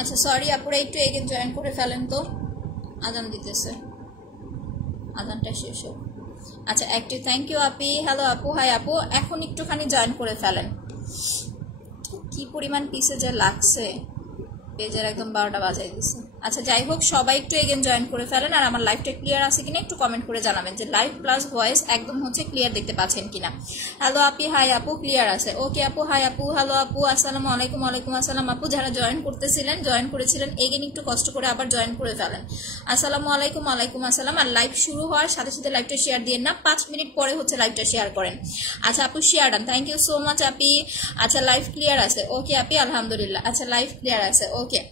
আচ্ছা সরি আপুরা, একটু এগেন জয়েন করে ফেলেন তো, আজান দিতেছে, আজানটা শেষ হোক। আচ্ছা active, thank you Api. Hello আপু, হাই আপু, এখন একটুখানি জয়েন করে ফেলেন। কি পরিমাণ পিসে যা লাগছে, পেজের একদম 12টা বাজাই দিছে। আচ্ছা যাই হোক, সবাই একটু এগেন জয়েন করে ফেলেন। আর আমার লাইভটা ক্লিয়ার আছে কিনা একটু কমেন্ট করে জানাবেন যে লাইভ প্লাস ভয়েস একদম হচ্ছে ক্লিয়ার দেখতে পাচ্ছেন কিনা। হ্যালো আপি, হাই আপু, ক্লিয়ার আছে। ওকে আপু, হাই আপু, হ্যালো আপু, আসসালামু আলাইকুম। ওয়ালাইকুম আসসালাম আপু। যারা জয়েন করতেছিলেন, জয়েন করেছিলেন, এগেন একটু কষ্ট করে আবার জয়েন করে ফেলেন। আসসালামু আলাইকুম। ওয়ালাইকুম আসসালাম। আর লাইভ শুরু হওয়ার সাথে সাথে লাইভটা শেয়ার দিয়ে না, 5 মিনিট পরে হচ্ছে লাইভটা শেয়ার করেন। আচ্ছা আপু share done, thank you so much আপি। আচ্ছা লাইভ ক্লিয়ার আছে, ওকে আপি, আলহামদুলিল্লাহ। আচ্ছা লাইভ ক্লিয়ার আছে, ওকে।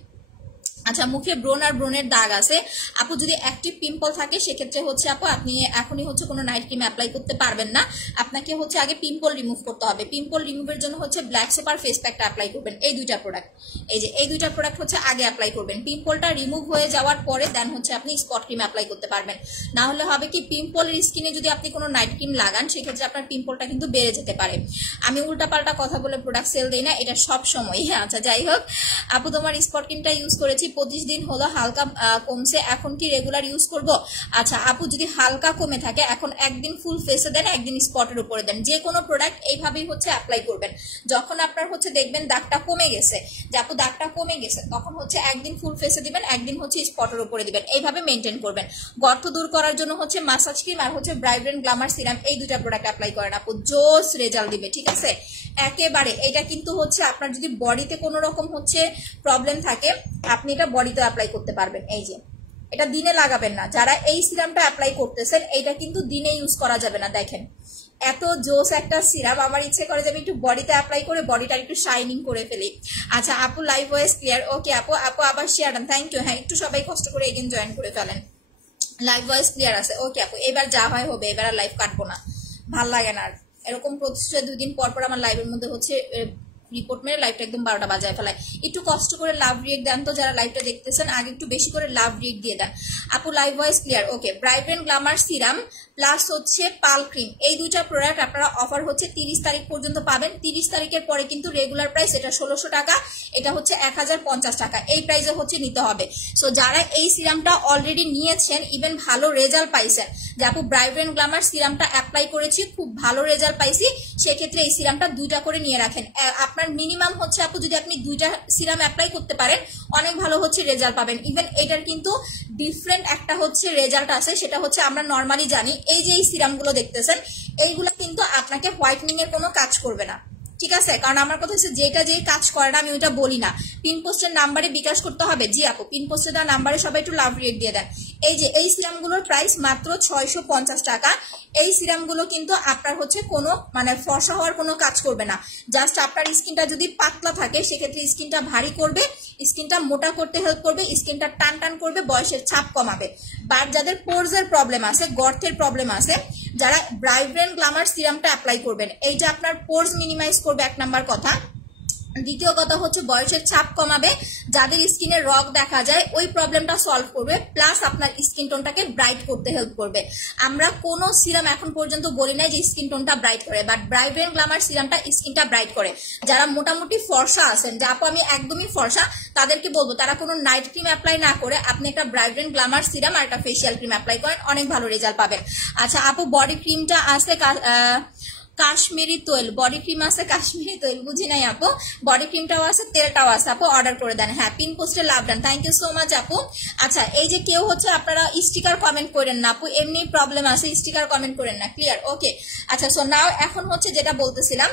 আচ্ছা মুখে ব্রণ আর ব্রণের দাগ আছে আপু, যদি অ্যাক্টিভ পিম্পল থাকে সেক্ষেত্রে হচ্ছে আপু আপনি এখনই হচ্ছে কোনো নাইট ক্রিম অ্যাপ্লাই করতে পারবেন না। আপনাকে হচ্ছে আগে পিম্পল রিমুভ করতে হবে। পিম্পল রিমুভের জন্য হচ্ছে ব্ল্যাক সুপার ফেস প্যাকটা অ্যাপ্লাই করবেন। এই দুইটা প্রোডাক্ট, এই দুইটা প্রোডাক্ট হচ্ছে আগে অ্যাপ্লাই করবেন। পিম্পলটা রিমুভ হয়ে যাওয়ার পরে দেন হচ্ছে আপনি স্পট ক্রিম অ্যাপ্লাই করতে পারবেন। না হলে হবে কি, পিম্পলের স্কিনে যদি আপনি কোনো নাইট ক্রিম লাগান সেক্ষেত্রে আপনার পিম্পলটা কিন্তু বেড়ে যেতে পারে। আমি উল্টাপাল্টা কথা বলে প্রোডাক্ট সেল দিই না, এটা সব সময়। আচ্ছা যাই হোক আপু, তোমার স্পট ক্রিমটা ইউজ করেছি 25 দিন হলো, হালকা কমছে, এখন কি রেগুলার ইউজ করব? আচ্ছা আপু, যদি হালকা কমে থাকে এখন একদিন ফুল ফেসে দেন, একদিন স্পটের উপরে দেন। যে কোনো প্রোডাক্ট এইভাবেই হচ্ছে অ্যাপ্লাই করবেন। যখন আপনার হচ্ছে দেখবেন দাগটা কমে গেছে, যে আপু দাগটা কমে গেছে, তখন হচ্ছে একদিন ফুল ফেসে দিবেন, একদিন হচ্ছে স্পটের উপরে দিবেন। এইভাবে মেনটেন করবেন। গর্ত দূর করার জন্য হচ্ছে মাসাজ ক্রিম আর হচ্ছে ব্রাইব্রেন্ট গ্ল্যামার সিরাম, এই দুইটা প্রোডাক্ট অ্যাপ্লাই করেন আপু, জোস রেজাল্ট দিবে। ঠিক আছে একেবারে। এটা কিন্তু হচ্ছে আপনার যদি বডিতে কোনো রকম হচ্ছে প্রবলেম থাকে, আপনি এটা বডিতে অ্যাপ্লাই করতে পারবেন। এই যে এটা দিনে লাগাবেন না, যারা এই সিরামটা অ্যাপ্লাই করতেছেন এইটা কিন্তু দিনে ইউজ করা যাবে না। দেখেন এত জোস একটা সিরাম, আমার ইচ্ছে করে যে আমি একটু বডিতে অ্যাপ্লাই করে বডিটা একটু শাইনিং করে ফেলি। আচ্ছা আপু লাইভ ভয়েস ক্লিয়ার, ওকে আপু। আপু আবার শেয়ার ডান, থ্যাংক ইউ। হ্যাঁ একটু সবাই কষ্ট করে এগেন জয়েন করে ফেলেন। লাইভ ভয়েস ক্লিয়ার আছে, ওকে আপু। এবার যা হয় হবে, এবার আর লাইভ কাটবো না, ভাল লাগে না আর এরকম প্রতিষ্ঠা 2 দিন পর পর আমার লাইভের মধ্যে হচ্ছে রিপোর্ট মেরে লাইভটা একদম 12টা বাজায় ফেলায়। একটু কষ্ট করে লাভ রিয়েক্ট দেন তো, যারা লাইভটা দেখতেছেন আগে একটু বেশি করে লাভ রিয়েক্ট দিয়ে দেন। আপু লাইভ ভয়েস ক্লিয়ার, ওকে। ব্রাইব্রেন্ট গ্ল্যামার সিরাম প্লাস হচ্ছে পাল ক্রিম, এই দুইটা প্রোডাক্ট আপনারা অফার হচ্ছে 30 তারিখ পর্যন্ত পাবেন। 30 তারিখের পরে কিন্তু রেগুলার প্রাইস এটা 1600 টাকা, এটা হচ্ছে 1050 টাকা, এই প্রাইসে হচ্ছে নিতে হবে। সো যারা এই সিরামটা অলরেডি নিয়েছেন, ইভেন ভালো রেজাল্ট পাইছেন, যে আপু ব্রাইব্রেন্ট গ্ল্যামার সিরামটা অ্যাপ্লাই করেছি, খুব ভালো রেজাল্ট পাইছি, সেক্ষেত্রে এই সিরামটা 2টা করে নিয়ে রাখেন। আপনার মিনিমাম হচ্ছে আপু যদি আপনি 2টা সিরাম অ্যাপ্লাই করতে পারেন অনেক ভালো হচ্ছে রেজাল্ট পাবেন। ইভেন এটার কিন্তু ডিফারেন্ট একটা হচ্ছে রেজাল্ট আছে, সেটা হচ্ছে আমরা নর্মালি জানি এই যে এই সিরামগুলো দেখতেছেন এইগুলা কিন্তু আপনাকে হোয়াইটনিং এর কোনো কাজ করবে না। ঠিক আছে, কারণ আমার কথা হচ্ছে যেটা যেই কাজ করে না আমি ওইটা বলি না। পিন পোস্টের নাম্বারে বিকাশ করতে হবে। জি আপু পিন পোস্টের নাম্বারে সবাই একটু লাভ রেট দিয়ে দেন। এই যে এই সিরামগুলোর প্রাইস মাত্র 650 টাকা। এই সিরামগুলো কিন্তু আপনার হচ্ছে কোনো মানে ফর্সা হওয়ার কোনো কাজ করবে না। জাস্ট আপনার স্কিনটা যদি পাতলা থাকে সেক্ষেত্রে স্কিনটা ভারী করবে, স্কিনটা মোটা করতে হেল্প করবে, স্কিনটা টান টান করবে, বয়সের ছাপ কমাবে। বাট যাদের পোরসের প্রবলেম আছে, গর্তের প্রবলেম আছে, যারা ব্রাইব্রেন্ট গ্ল্যামার সিরামটা অ্যাপ্লাই করবেন, এইটা আপনার পোরস মিনিমাইজ করবে 1 নাম্বার কথা। দ্বিতীয় কথা হচ্ছে বয়সের ছাপ কমাবে, যাদের স্কিনে রগ দেখা যায় ওই প্রবলেমটা সলভ করবে, প্লাস আপনার স্কিন টোনটাকে ব্রাইট করতে হেল্প করবে। আমরা কোনো সিরাম এখন পর্যন্ত বলি নাই যে স্কিন টোনটা ব্রাইট করে, বাট ব্রাইব্রেন্ট গ্ল্যামার সিরামটা স্কিনটা ব্রাইট করে। যারা মোটামুটি ফর্সা আছেন, যে আপু আমি একদমই ফর্সা, তাদেরকে বলবো তারা কোনো নাইট ক্রিম অ্যাপ্লাই না করে আপনি একটা ব্রাইব্রেন্ট গ্ল্যামার সিরাম আর একটা ফেসিয়াল ক্রিম অ্যাপ্লাই করেন, অনেক ভালো রেজাল্ট পাবেন। আচ্ছা আপু বডি ক্রিমটা আছে কাশ্মীরি তৈল, বডি ক্রিম আছে কাশ্মীরি তৈল, বুঝি নাই আপু। বডি ক্রিমটাও আছে, তেলটাও আছে আপু, অর্ডার করে দেন। হ্যাঁ পিন পোস্টে লাভ ডান, থ্যাংক ইউ সো মাচ আপু। আচ্ছা এই যে কেউ হচ্ছে আপনারা স্টিকার কমেন্ট করেন না আপু, এমনি প্রবলেম আছে, স্টিকার কমেন্ট করেন না, ক্লিয়ার, ওকে। আচ্ছা সো নাও এখন হচ্ছে যেটা বলতেছিলাম,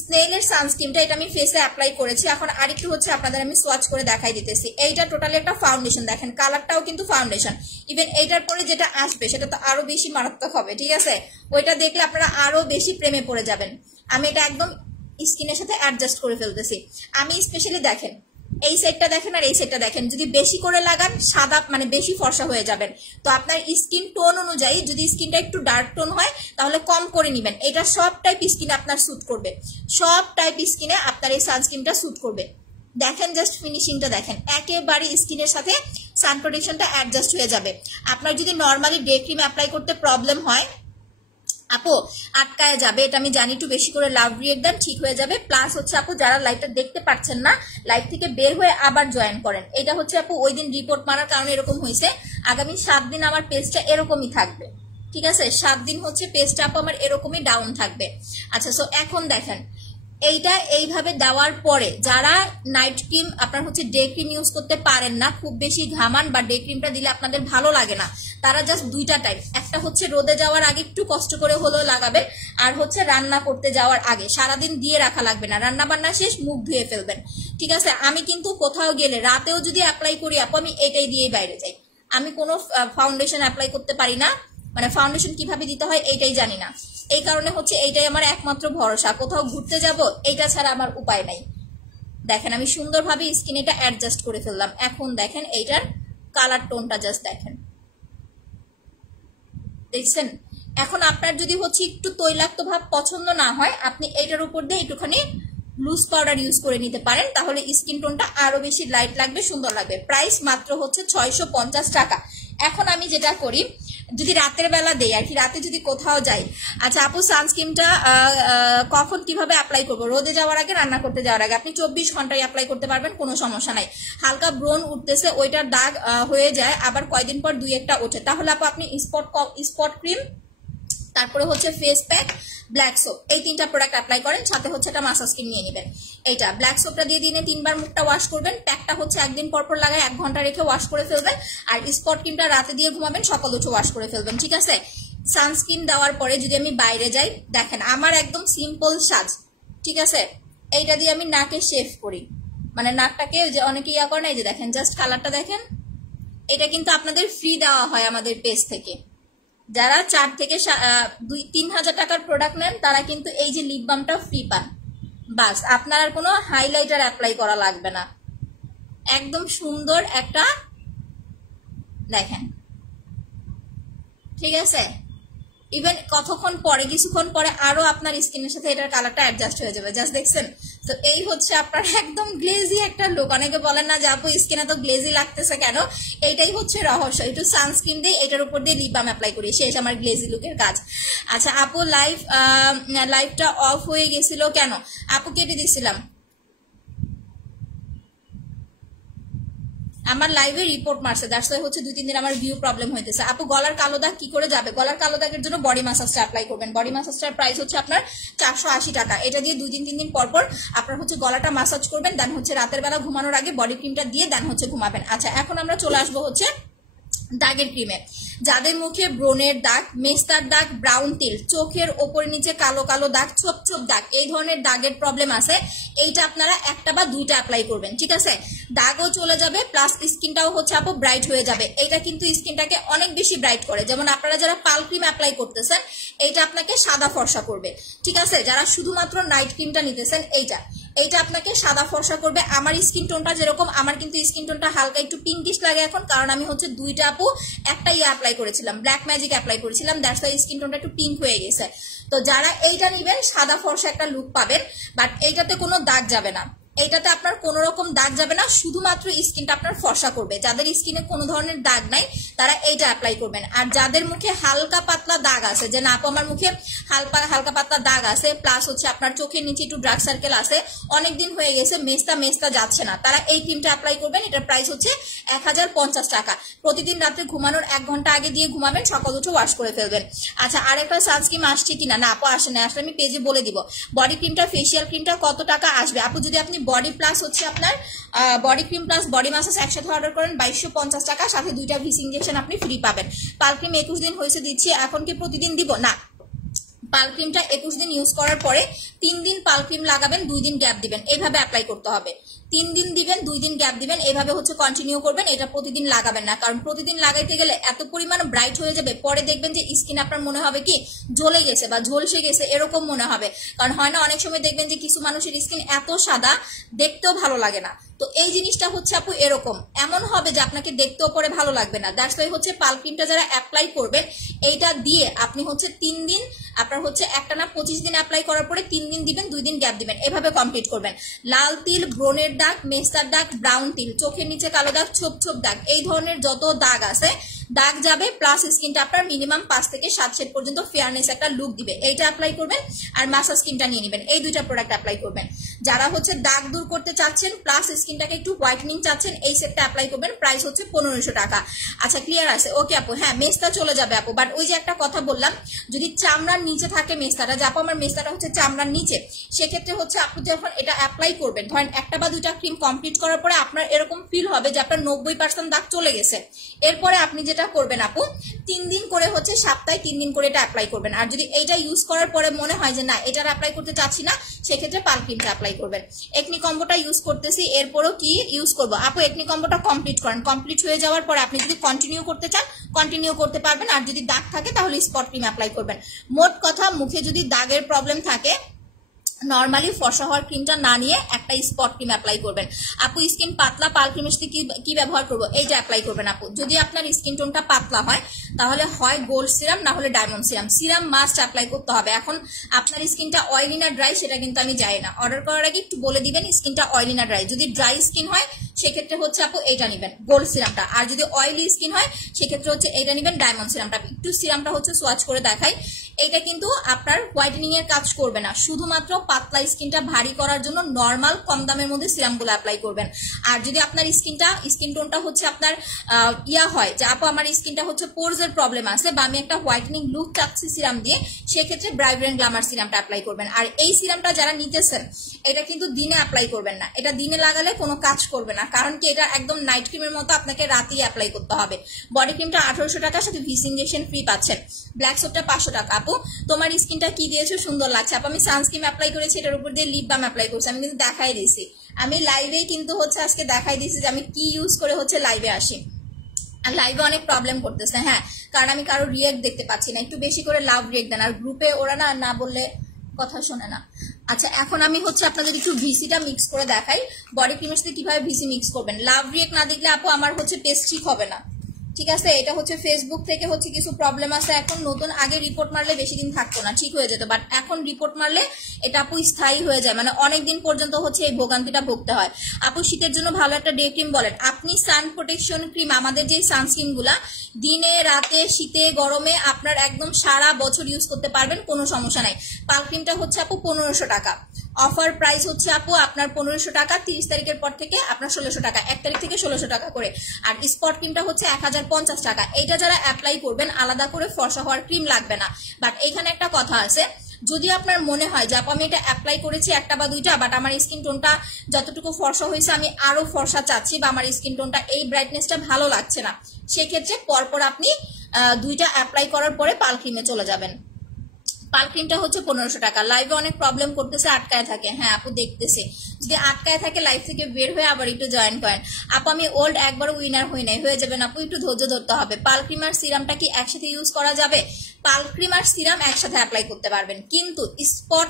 স্নেইলের সানস্ক্রিনটা এটা আমি ফেসে অ্যাপ্লাই করেছি। এখন আরেকটু হচ্ছে আপনাদের আমি সোয়াচ করে দেখাই দিতেছি। এইটা টোটালি একটা ফাউন্ডেশন, দেখেন কালারটাও কিন্তু ফাউন্ডেশন। ইভেন এইটার পরে যেটা আসবে সেটা তো আরো বেশি মারাত্মক হবে, ঠিক আছে, ওইটা দেখলে আপনারা আরো বেশি প্রেমে পড়ে যাবেন। আমি এটা একদম স্কিনের সাথে অ্যাডজাস্ট করে ফেলতেছি। আমি স্পেশালি দেখেন এই সেটটা দেখেন আর এই সেটটা দেখেন, যদি বেশি করে লাগান সাদা মানে বেশি ফর্সা হয়ে যাবেন। তো আপনার স্কিন টোন অনুযায়ী যদি স্কিনটা একটু ডার্ক টোন হয় তাহলে কম করে নেবেন। এটা সব টাইপ স্কিনে আপনার স্যুট করবে, সব টাইপ স্কিনে আপনার এই সানস্ক্রিনটা স্যুট করবে। দেখেন জাস্ট ফিনিশিংটা দেখেন, একেবারে স্কিনের সাথে সান প্রোটেকশনটা অ্যাডজাস্ট হয়ে যাবে। আপনার যদি নর্মালি ডে ক্রিম অ্যাপ্লাই করতে প্রবলেম হয় আপু আটকায় যাবে, এটা আমি জানি, একটু বেশি করে লাভ রিয়েক্ট দেন, ঠিক হয়ে যাবে। প্লাস হচ্ছে আপু যারা লাইভটা দেখতে পাচ্ছেন না, লাইভ থেকে বের হয়ে আবার জয়েন করেন। এটা হচ্ছে আপু ওই দিন রিপোর্ট মারার কারণে এরকম হয়েছে। আগামী 7 দিন আমার পেজটা এরকমই থাকবে, ঠিক আছে? 7 দিন হচ্ছে পেজটা আপু আমার এরকমই ডাউন থাকবে। আচ্ছা, সো এখন দেখেন এইটা এইভাবে দেওয়ার পরে যারা নাইট ক্রিম আপনার হচ্ছে ডে ক্রিম ইউজ করতে পারেন না, খুব বেশি ঘামান বা ডে ক্রিমটা দিলে আপনাদের ভালো লাগে না, তারা জাস্ট দুইটা টাইম, একটা হচ্ছে রোদে যাওয়ার আগে একটু কষ্ট করে হলেও লাগাবেন, আর হচ্ছে রান্না করতে যাওয়ার আগে। সারাদিন দিয়ে রাখা লাগবে না, রান্না বান্না শেষ মুখ ধুয়ে ফেলবেন, ঠিক আছে? আমি কিন্তু কোথাও গেলে রাতেও যদি অ্যাপ্লাই করি আপু, আমি এটাই দিয়েই বাইরে যাই। আমি কোনো ফাউন্ডেশন অ্যাপ্লাই করতে পারি না, মানে ফাউন্ডেশন কিভাবে দিতে হয় এইটাই জানি না। এই কারণে হচ্ছে এইটাই আমার একমাত্র ভরসা, কোথাও ঘুরতে যাব এইটা ছাড়া আমার উপায় নাই। দেখেন আমি সুন্দরভাবে স্কিন এটা অ্যাডজাস্ট করে ফেললাম। এখন দেখেন এইটার কালার টোনটা জাস্ট দেখেন, দেখছেন? এখন আপনার যদি হচ্ছে একটু তৈলাক্ত ভাব পছন্দ না হয়, আপনি এইটার উপর দিয়ে একটুখানি লুজ পাউডার ইউজ করে নিতে পারেন, তাহলে স্কিন টোনটা আরো বেশি লাইট লাগবে, সুন্দর লাগবে। প্রাইস মাত্র হচ্ছে 650 টাকা। এখন আমি যেটা করি, যদি রাতের বেলা দেই আর কি, রাতে যদি কোথাও যাই। আচ্ছা আপু সানস্ক্রিনটা কখন কিভাবে অ্যাপ্লাই করবো? রোদে যাওয়ার আগে, রান্না করতে যাওয়ার আগে। আপনি 24 ঘন্টায় অ্যাপ্লাই করতে পারবেন, কোনো সমস্যা নাই। হালকা ব্রণ উঠতেছে, ওইটার দাগ হয়ে যায়, আবার কয়দিন পর 2-1টা ওঠে, তাহলে আপনি স্পট ক্রিম, তারপরে হচ্ছে ফেস প্যাক, ব্ল্যাক সোপ, এই 3টা প্রোডাক্ট অ্যাপ্লাই করেন, সাথে হচ্ছে একটা মাসাজ ক্রিম নিয়ে নেবেন। এইটা ব্ল্যাক সোপটা দিয়ে দিনে 3বার মুখটা ওয়াশ করবেন, প্যাকটা হচ্ছে একদিন পরপর লাগায় 1 ঘন্টা রেখে ওয়াশ করে ফেলবেন, আর স্পট ক্রিমটা রাতে দিয়ে ঘুমাবেন, সকাল উঠে ওয়াশ করে ফেলবেন, ঠিক আছে? সানস্ক্রিন দেওয়ার পরে যদি আমি বাইরে যাই, দেখেন আমার একদম সিম্পল সাজ, ঠিক আছে? এইটা দিয়ে আমি নাকে শেভ করি, মানে নাকটাকে যে অনেকে ইয়া করে না, এই যে দেখেন জাস্ট কালারটা দেখেন। এটা কিন্তু আপনাদের ফ্রি দেওয়া হয় আমাদের পেজ থেকে। যারা 4 থেকে 2-3 হাজার টাকার প্রোডাক্ট নেন তারা কিন্তু এই যে লিপ বামটা ফ্রি পান। বাস, আপনার আর কোনো হাইলাইটার অ্যাপ্লাই করা লাগবে না, একদম সুন্দর একটা দেখেন, ঠিক আছে? ইভেন কতক্ষণ পরে, কিছুক্ষণ পরে আরো আপনার স্কিনের সাথে এটার কালারটা অ্যাডজাস্ট হয়ে যাবে, জাস্ট দেখছেন তো? এই হচ্ছে আপনার একদম গ্লেজি একটা লুক। অনেকে বলেন না যে আপু স্কিনে তো গ্লেজি লাগতেছে কেন, এইটাই হচ্ছে রহস্য। একটু সানস্ক্রিন দিয়ে এটার উপর দিয়ে লিপ বাম অ্যাপ্লাই করি, শেষ আমার গ্লেজি লুকের কাজ। আচ্ছা আপু লাইভটা অফ হয়ে গেছিল কেন? আপু কেটে দিছিলাম, আমার লাইভে রিপোর্ট মারছে, দ্যাটস ওয়াই হচ্ছে 2-3 দিন আমার ভিউ প্রবলেম হইতেছে। আপু গলার কালো দাগ কি করে যাবে? গলার কালো দাগের জন্য বডি মাসাজটা অ্যাপ্লাই করবেন। বডি মাসাজটার প্রাইস হচ্ছে আপনার 480 টাকা। এটা দিয়ে 2-3 দিন পর পর আপনার হচ্ছে গলাটা মাসাজ করবেন, দেন হচ্ছে রাতের বেলা ঘুমানোর আগে বডি ক্রিমটা দিয়ে দেন হচ্ছে ঘুমাবেন। আচ্ছা এখন আমরা চলে আসবো হচ্ছে দাগের ক্রিমে। যাদের মুখে ব্রণের দাগ, মেস্তার দাগ, ব্রাউন তিল, চোখের ওপর নিচে কালো কালো দাগ, ছোপ ছোপ দাগ, এই ধরনের দাগের প্রবলেম আছে, এইটা আপনারা 1টা বা 2টা অ্যাপ্লাই করবেন, ঠিক আছে? দাগও চলে যাবে, প্লাস স্কিনটাও হচ্ছে আপু ব্রাইট হয়ে যাবে। এইটা কিন্তু স্কিনটাকে অনেক বেশি ব্রাইট করে। যেমন আপনারা যারা পাল ক্রিম অ্যাপ্লাই করতেছেন, এইটা আপনাকে সাদা ফর্সা করবে, ঠিক আছে? যারা শুধুমাত্র নাইট ক্রিমটা নিতেছেন, এইটা আপনাকে সাদা ফর্সা করবে। আমার স্কিন টোনটা যেরকম, আমার কিন্তু স্কিন টোনটা হালকা একটু পিঙ্কিশ লাগে এখন, কারণ আমি হচ্ছে 2টা আপু একটা অ্যাপ্লাই করেছিলাম, ব্ল্যাক ম্যাজিক অ্যাপ্লাই করেছিলাম, দ্যাটস ওয়াই স্কিন টোনটা একটু পিঙ্ক হয়ে গেছে। তো যারা এইটা নিবেন সাদা ফর্সা একটা লুক পাবেন, বাট এইটাতে কোনো দাগ যাবে না, এইটাতে আপনার কোনো রকম দাগ যাবে না, শুধুমাত্র স্কিনটা আপনার ফর্সা করবে। যাদের স্কিনে কোনো ধরনের দাগ নাই তারা এইটা অ্যাপ্লাই করবেন। আর যাদের মুখে হালকা পাতলা দাগ আছে, যে না আপু আমার মুখে হালকা পাতলা দাগ আছে, প্লাস হচ্ছে আপনার চোখের নিচে একটু ডার্ক সার্কেল আছে, অনেকদিন হয়ে গেছে, মেস্তা যাচ্ছে না, তারা এই ক্রিমটা অ্যাপ্লাই করবেন। এটার প্রাইস হচ্ছে 1050 টাকা। প্রতিদিন রাত্রে ঘুমানোর 1 ঘন্টা আগে দিয়ে ঘুমাবেন, সকাল উঠে ওয়াশ করে ফেলবেন। আচ্ছা আরেকটা সানস্ক্রিন আসছে কিনা? না আপু আসে না, আসলে আমি পেজে বলে দিব। বডি ক্রিমটা, ফেসিয়াল ক্রিমটা কত টাকা আসবে? আপু যদি আপনি বডি প্লাস হচ্ছে আপনার body cream plus body massage একসাথে অর্ডার করেন 2250 টাকা, সাথে 2টা ভিস ইনজেকশন আপনি ফ্রি পাবেন। পাল ক্রিম 21 দিন হয়েছে দিচ্ছি, এখন কি প্রতিদিন দিব? না, পাল ক্রিমটা 21 দিন ইউজ করার পরে 3 দিন পাল ক্রিম লাগাবেন, 2 দিন গ্যাপ দিবেন, এইভাবে অ্যাপ্লাই করতে হবে। 3 দিন দিবেন, 2 দিন গ্যাপ দিবেন, এইভাবে হচ্ছে কন্টিনিউ করবেন। এটা প্রতিদিন লাগাবেন না, কারণ প্রতিদিন লাগাইতে গেলে এত পরিমাণ ব্রাইট হয়ে যাবে, পরে দেখবেন যে স্কিন আপনার মনে হবে কি জ্বলে গেছে বা ঝলসে গেছে, এরকম মনে হবে। কারণ হয় না অনেক সময় দেখবেন যে কিছু মানুষের স্কিন এত সাদা দেখতেও ভালো লাগে না, তো এই জিনিসটা হচ্ছে আপু এরকম, এমন হবে যে আপনাকে দেখতেও পরে ভালো লাগবে না। দ্যাটস ওয়াই হচ্ছে পাল ক্রিমটা যারা অ্যাপ্লাই করবেন, এইটা দিয়ে আপনি হচ্ছে 3 দিন আপনার আপনার হচ্ছে একটানা 25 দিন অ্যাপ্লাই করার পরে 3 দিন দিবেন, 2 দিন গ্যাপ দিবেন, এভাবে কমপ্লিট করবেন। লাল তিল, ব্রণের দাগ, মেস্তার দাগ, ব্রাউন তিল, চোখের নিচে কালো দাগ, ছোপ ছোপ দাগ, এই ধরনের যত দাগ আছে দাগ যাবে, প্লাস স্কিনটা আপনার মিনিমাম 5 থেকে 7 শেড পর্যন্ত ফেয়ারনেস একটা লুক দিবে, এইটা অ্যাপ্লাই করবেন। আর মাসাজ স্কিনটা নিয়ে নেবেন, এই দুইটা প্রোডাক্ট অ্যাপ্লাই করবেন। যারা হচ্ছে দাগ দূর করতে চাচ্ছেন প্লাস স্কিনটাকে একটু হোয়াইটনিং চাচ্ছেন, এই সেটটা অ্যাপ্লাই করবেন। প্রাইস হচ্ছে 1500 টাকা। আচ্ছা ক্লিয়ার আছে? ওকে আপু, হ্যাঁ মেস্তা চলে যাবে আপু, বাট ওই যে একটা কথা বললাম, যদি চামড়ার নিচে থাকে মেস্তাটা, যে আপু আমার মেস্তাটা হচ্ছে চামড়ার নিচে, সেক্ষেত্রে হচ্ছে আপনি যখন এটা অ্যাপ্লাই করবেন, ধরেন একটা বা দুইটা ক্রিম কমপ্লিট করার পরে আপনার এরকম ফিল হবে যে আপনার 90% দাগ চলে গেছে। এরপরে আপনি যেটা করবেন আপু, 3 দিন করে হচ্ছে সপ্তাহে 3 দিন করে এটা অ্যাপ্লাই করবেন। আর যদি এইটা ইউজ করার পরে মনে হয় যে না এটা অ্যাপ্লাই করতে চাচ্ছি না, সেক্ষেত্রে পাল ক্রিমটা অ্যাপ্লাই করবেন। একনি কম্বোটা ইউজ করতেছি, এরপরও কি ইউজ করবো আপু? একনি কম্বোটা কমপ্লিট করেন, কমপ্লিট হয়ে যাওয়ার পরে আপনি যদি কন্টিনিউ করতে চান কন্টিনিউ করতে পারবেন। আর যদি দাগ থাকে তাহলে স্পট ক্রিম অ্যাপ্লাই করবেন। মোট কথা, মুখে যদি দাগের প্রবলেম থাকে নর্মালি ফর্সা হওয়ার ক্রিমটা না নিয়ে একটা স্পট ক্রিম অ্যাপ্লাই করবেন। আপু স্কিন পাতলা, পাল ক্রিমের সাথে কি ব্যবহার করবো? এইটা অ্যাপ্লাই করবেন আপু। যদি আপনার স্কিন টোনটা পাতলা হয় তাহলে হয় গোল্ড সিরাম না হলে diamond serum, serum must apply করতে হবে। এখন আপনার স্কিনটা অয়েলি না ড্রাই সেটা কিন্তু আমি জানি না, অর্ডার করার আগে একটু বলে দিবেন স্কিনটা অয়েলি না ড্রাই। যদি ড্রাই স্কিন হয় সেক্ষেত্রে হচ্ছে আপু এইটা নেবেন, গোল্ড সিরামটা। আর যদি অয়েলি স্কিন হয় সেক্ষেত্রে হচ্ছে এইটা নেবেন, ডায়মন্ড সিরামটা। একটু সিরামটা হচ্ছে সোয়াচ করে দেখাই। এইটা কিন্তু আপনার হোয়াইটেনিং এর কাজ করবে না, শুধুমাত্র পাতলা স্কিনটা ভারী করার জন্য নর্মাল কম দামের মধ্যে সিরামগুলো অ্যাপ্লাই করবেন। আর যদি আপনার স্কিন টোনটা হচ্ছে আপনার হয় যে আপু আমার স্কিনটা হচ্ছে পোরস এর প্রবলেম আছে বা আমি একটা হোয়াইটেনিং লুক চাচ্ছি সিরাম দিয়ে, সেক্ষেত্রে ব্রাইট গ্ল্যামার সিরামটা অ্যাপ্লাই করবেন। আর এই সিরামটা যারা নিতেছেন এটা কিন্তু দিনে অ্যাপ্লাই করবেন না, এটা দিনে লাগালে কোনো কাজ করবে না, কারণ কি এটা একদম নাইট ক্রিমের মতো আপনাকে রাতেই অ্যাপ্লাই করতে হবে। বডি ক্রিমটা 1800 টাকার সাথে ভিস ইনজেকশন ফ্রি পাচ্ছেন। ব্ল্যাক সোপটা 500 টাকা। আপু তোমার স্কিনটা কি দিয়েছো, সুন্দর লাগছে আপু। আমি সানস্ক্রিন অ্যাপ্লাই করেছি, এটার উপর দিয়ে লিপ বাম অ্যাপ্লাই করছি, আমি কিন্তু দেখাই দিয়েছি, আমি লাইভেই কিন্তু হচ্ছে আজকে দেখাই দিয়েছি যে আমি কি ইউজ করে হচ্ছে লাইভে আসি। আর লাইভে অনেক প্রবলেম করতেছে, হ্যাঁ কারণ আমি কারো রিয়েক্ট দেখতে পাচ্ছি না, একটু বেশি করে লাভ রিয়েক্ট দেন। আর গ্রুপে ওরা না বললে কথা শোনে না। আচ্ছা এখন আমি হচ্ছে আপনাদের একটু ভিসিটা মিক্স করে দেখাই, বডি ক্রিমের সাথে কিভাবে ভিসি মিক্স করবেন। লাভ রিয়েক্ট না দেখলে আপু আমার হচ্ছে পেজ ঠিক হবে না, ঠিক আছে? এটা হচ্ছে ফেসবুক থেকে হচ্ছে কিছু প্রবলেম আছে এখন নতুন, আগে রিপোর্ট মারলে বেশি দিন থাকতো না, ঠিক হয়ে যেত, বাট এখন রিপোর্ট মারলে এটা আপু স্থায়ী হয়ে যায়, মানে অনেক দিন পর্যন্ত হচ্ছে এই ভোগান্তিটা ভুগতে হয়। আপু শীতের জন্য ভালো একটা ডে ক্রিম বলেন। আপনি সান প্রোটেকশন ক্রিম, আমাদের যে সানস্ক্রিন গুলা দিনে রাতে শীতে গরমে আপনার একদম সারা বছর ইউজ করতে পারবেন, কোনো সমস্যা নাই। পাল ক্রিমটা হচ্ছে আপু 1500 টাকা, অফার প্রাইস হচ্ছে আপু আপনার 1500 টাকা, 30 তারিখের পর থেকে আপনার 1600 টাকা, 1 তারিখ থেকে 1600 টাকা করে। আর স্পট ক্রিমটা হচ্ছে 1050 টাকা। এইটা যারা অ্যাপ্লাই করবেন আলাদা করে ফর্সা হওয়ার ক্রিম লাগবে না। বাট এইখানে একটা কথা আছে, যদি আপনার মনে হয় যে আপু আমি এটা অ্যাপ্লাই করেছি একটা বা দুইটা, বাট আমার স্কিন টোনটা যতটুকু ফর্সা হয়েছে আমি আরো ফর্সা চাচ্ছি, বা আমার স্কিন টোনটা এই ব্রাইটনেসটা ভালো লাগছে না, সেক্ষেত্রে পরপর আপনি দুইটা অ্যাপ্লাই করার পরে পাল ক্রিমে চলে যাবেন। পাল ক্রিমটা হচ্ছে 1500 টাকা। লাইভে অনেক প্রবলেম করতেছে, আটকায় থাকে, হ্যাঁ আপু দেখতেছি, যদি আটকায় থাকে লাইভ থেকে বের হয়ে আবার একটু জয়েন করেন। আপু আমি ওল্ড একবার উইনার হই নাই, হয়ে যাবেন আপু, একটু ধৈর্য ধরতে হবে। পাল ক্রিম আর সিরামটা কি একসাথে ইউজ করা যাবে? পাল ক্রিম আর সিরাম একসাথে অ্যাপ্লাই করতে পারবেন, কিন্তু স্পট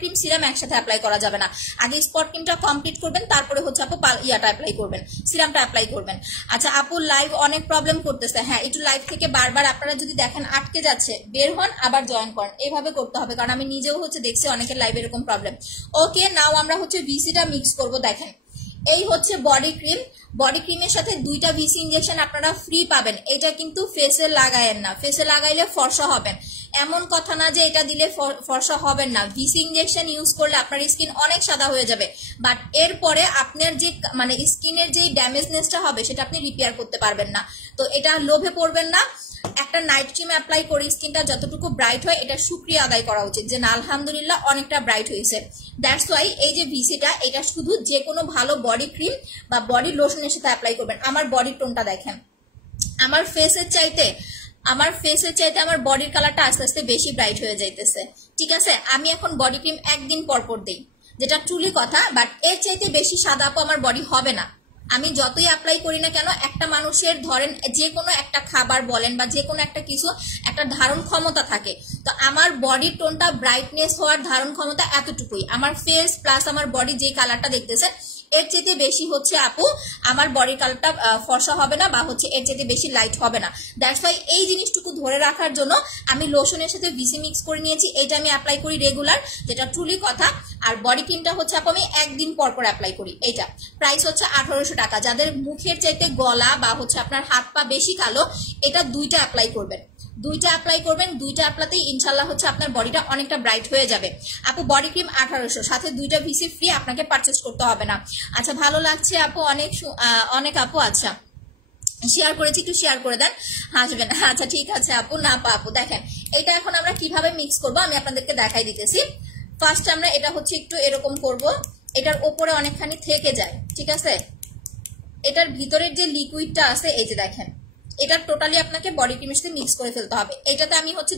ক্রিম সিরাম একসাথে অ্যাপ্লাই করা যাবে না। আগে স্পট ক্রিমটা কমপ্লিট করবেন, তারপরে হচ্ছে আপু ইয়াটা অ্যাপ্লাই করবেন, সিরামটা অ্যাপ্লাই করবেন। আচ্ছা আপু লাইভ অনেক প্রবলেম করতেছে, হ্যাঁ একটু লাইভ থেকে বারবার আপনারা যদি দেখেন আটকে যাচ্ছে, বের হন আবার জয়েন করেন, এইভাবে করতে হবে, কারণ আমি নিজেও হচ্ছে দেখছি অনেকের লাইভ এরকম প্রবলেম। ওকে নাও আমরা হচ্ছে ভিসিটা মিক্স করব। দেখেন এই হচ্ছে বডি ক্রিম, বডি ক্রিমের সাথে দুইটা ভিসি ইনজেকশন আপনারা ফ্রি পাবেন। এটা কিন্তু ফেসে লাগায়েন না, ফেসে লাগাইলে ফর্সা হবেন এমন কথা না যে এটা দিলে ফর্সা হবেন না। ভিসি ইনজেকশন ইউজ করলে আপনার স্কিন অনেক সাদা হয়ে যাবে, বাট এরপরে আপনার যে মানে স্কিনের যে ড্যামেজনেসটা হবে সেটা আপনি রিপেয়ার করতে পারবেন না। তো এটা লোভে পড়বেন না, একটা নাইট ক্রিম অ্যাপ্লাই করে স্কিনটা যতটুকু ব্রাইট হয় এটা শুকরিয়া আদায় করা উচিত যে না আলহামদুলিল্লাহ অনেকটা ব্রাইট হয়েছে। দ্যাটস ওয়াই এই যে ভিসিটা এটা শুধু যে কোনো ভালো বডি ক্রিম বা বডি লোশনের সাথে অ্যাপ্লাই করবেন। আমার বডি টোনটা দেখেন, আমার ফেসের চাইতে আমার বডির কালারটা আস্তে আস্তে বেশি ব্রাইট হয়ে যাইতেছে, ঠিক আছে? আমি এখন বডি ক্রিম একদিন পর দিই, যেটা ট্রুলি কথা, বাট এর চাইতে বেশি সাদা আপু আমার বডি হবে না। আমি যতই অ্যাপ্লাই করি না কেন, একটা মানুষের ধরেন যে কোনো একটা খাবার বলেন বা যে কোনো একটা কিছু একটা ধারণ ক্ষমতা থাকে, তো আমার বডির টোনটা ব্রাইটনেস হওয়ার ধারণ ক্ষমতা এতটুকুই। আমার ফেস প্লাস আমার বডি যে কালারটা দেখতেছেন এর চেয়ে বেশি হচ্ছে আপু আমার বডি কালারটা ফর্সা হবে না, বা হচ্ছে এর চেয়ে বেশি লাইট হবে না। দ্যাটস ওয়াই এই জিনিসটুকু ধরে রাখার জন্য আমি লোশনের সাথে ভিসি মিক্স করে নিয়েছি। এটা আমি অ্যাপ্লাই করি রেগুলার, যেটা ট্রুলি কথা। আর বডি ক্রিমটা হচ্ছে আপু আমি একদিন পর পর অ্যাপ্লাই করি। এইটা প্রাইস হচ্ছে 1800 টাকা। যাদের মুখের চাইতে গলা বা হচ্ছে আপনার হাত পা বেশি কালো, এটা দুইটা অ্যাপ্লাই করবেন, দুইটা অ্যাপ্লাতেই ইনশাল্লাহ হচ্ছে আপনার বডিটা অনেকটা ব্রাইট হয়ে যাবে। আপু বডি ক্রিম 1800, সাথে দুইটা ভিসি ফ্রি, আপনাকে পারচেস করতে হবে না। আচ্ছা ভালো লাগছে আপু, অনেক আপু আচ্ছা শেয়ার করেছি, একটু শেয়ার করে দেন, হাসবেন। আচ্ছা ঠিক আছে আপু, না আপু দেখেন এটা এখন আমরা কিভাবে মিক্স করব আমি আপনাদেরকে দেখাই দিতেছি। ফার্স্ট আমরা এটা হচ্ছে একটু এরকম করব, এটার ওপরে অনেকখানি থেকে যায়, ঠিক আছে। এটার ভিতরের যে লিকুইডটা আছে এই যে দেখেন, এটা টোটালি আপনাকে বডি ক্রিমের সাথে মিক্স করে ফেলতে হবে। এটাতে আমি হচ্ছে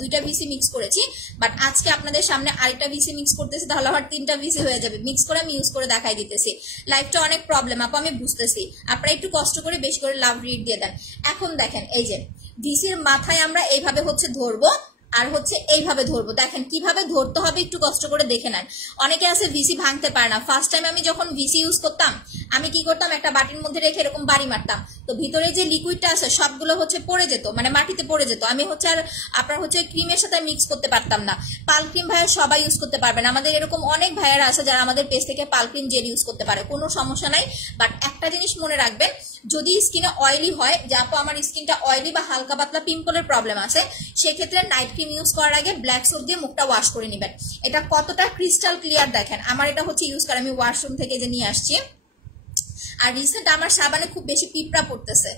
দুইটা ভিসি মিক্স করেছি, বাট আজকে আপনাদের সামনে আরেকটা ভিসি মিক্স করতেছি, তাহলে আবার 3টা ভিসি হয়ে যাবে। মিক্স করে আমি ইউজ করে দেখাই দিতেছি। লাইফটা অনেক প্রবলেম আপু, আমি বুঝতেছি, আপনারা একটু কষ্ট করে বেশি করে লাভ রিড দিয়ে দেন। এখন দেখেন এই যে ভিসির মাথায় আমরা এইভাবে হচ্ছে ধরবো, আর হচ্ছে এইভাবে ধরবো। দেখেন কিভাবে ধরতে হবে, একটু কষ্ট করে দেখে নেন। অনেকে আছে ভিসি ভাঙতে পারে না। ফার্স্ট টাইম আমি যখন ভিসি ইউজ করতাম, আমি কি করতাম, একটা বাটির মধ্যে রেখে এরকম বাড়ি মারতাম, তো ভিতরে যে লিকুইডটা আছে সবগুলো হচ্ছে পড়ে যেত, মানে মাটিতে পড়ে যেত। আমি হচ্ছে আর আপনার হচ্ছে ক্রিমের সাথে মিক্স করতে পারতাম না। পাল ক্রিম ভাইয়া সবাই ইউজ করতে পারবেন, আমাদের এরকম অনেক ভাইয়ারা আছে যারা আমাদের পেজ থেকে পাল ক্রিম জেল ইউজ করতে পারে, কোনো সমস্যা নাই। বাট একটা জিনিস মনে রাখবেন, যদি স্কিনে অয়েলি হয়, যে আপু আমার স্কিনটা অয়েলি বা হালকা পাতলা পিম্পলের প্রবলেম আছে, সেক্ষেত্রে নাইট ক্রিম ইউজ করার আগে ব্ল্যাক সোপ দিয়ে মুখটা ওয়াশ করে নেবেন। এটা কতটা ক্রিস্টাল ক্লিয়ার দেখেন। আমার এটা হচ্ছে ইউজ করে আমি ওয়াশরুম থেকে যে নিয়ে আসছি। আর রিসেন্ট আমার সাবানে খুব বেশি পিঁপড়া পড়তেছে,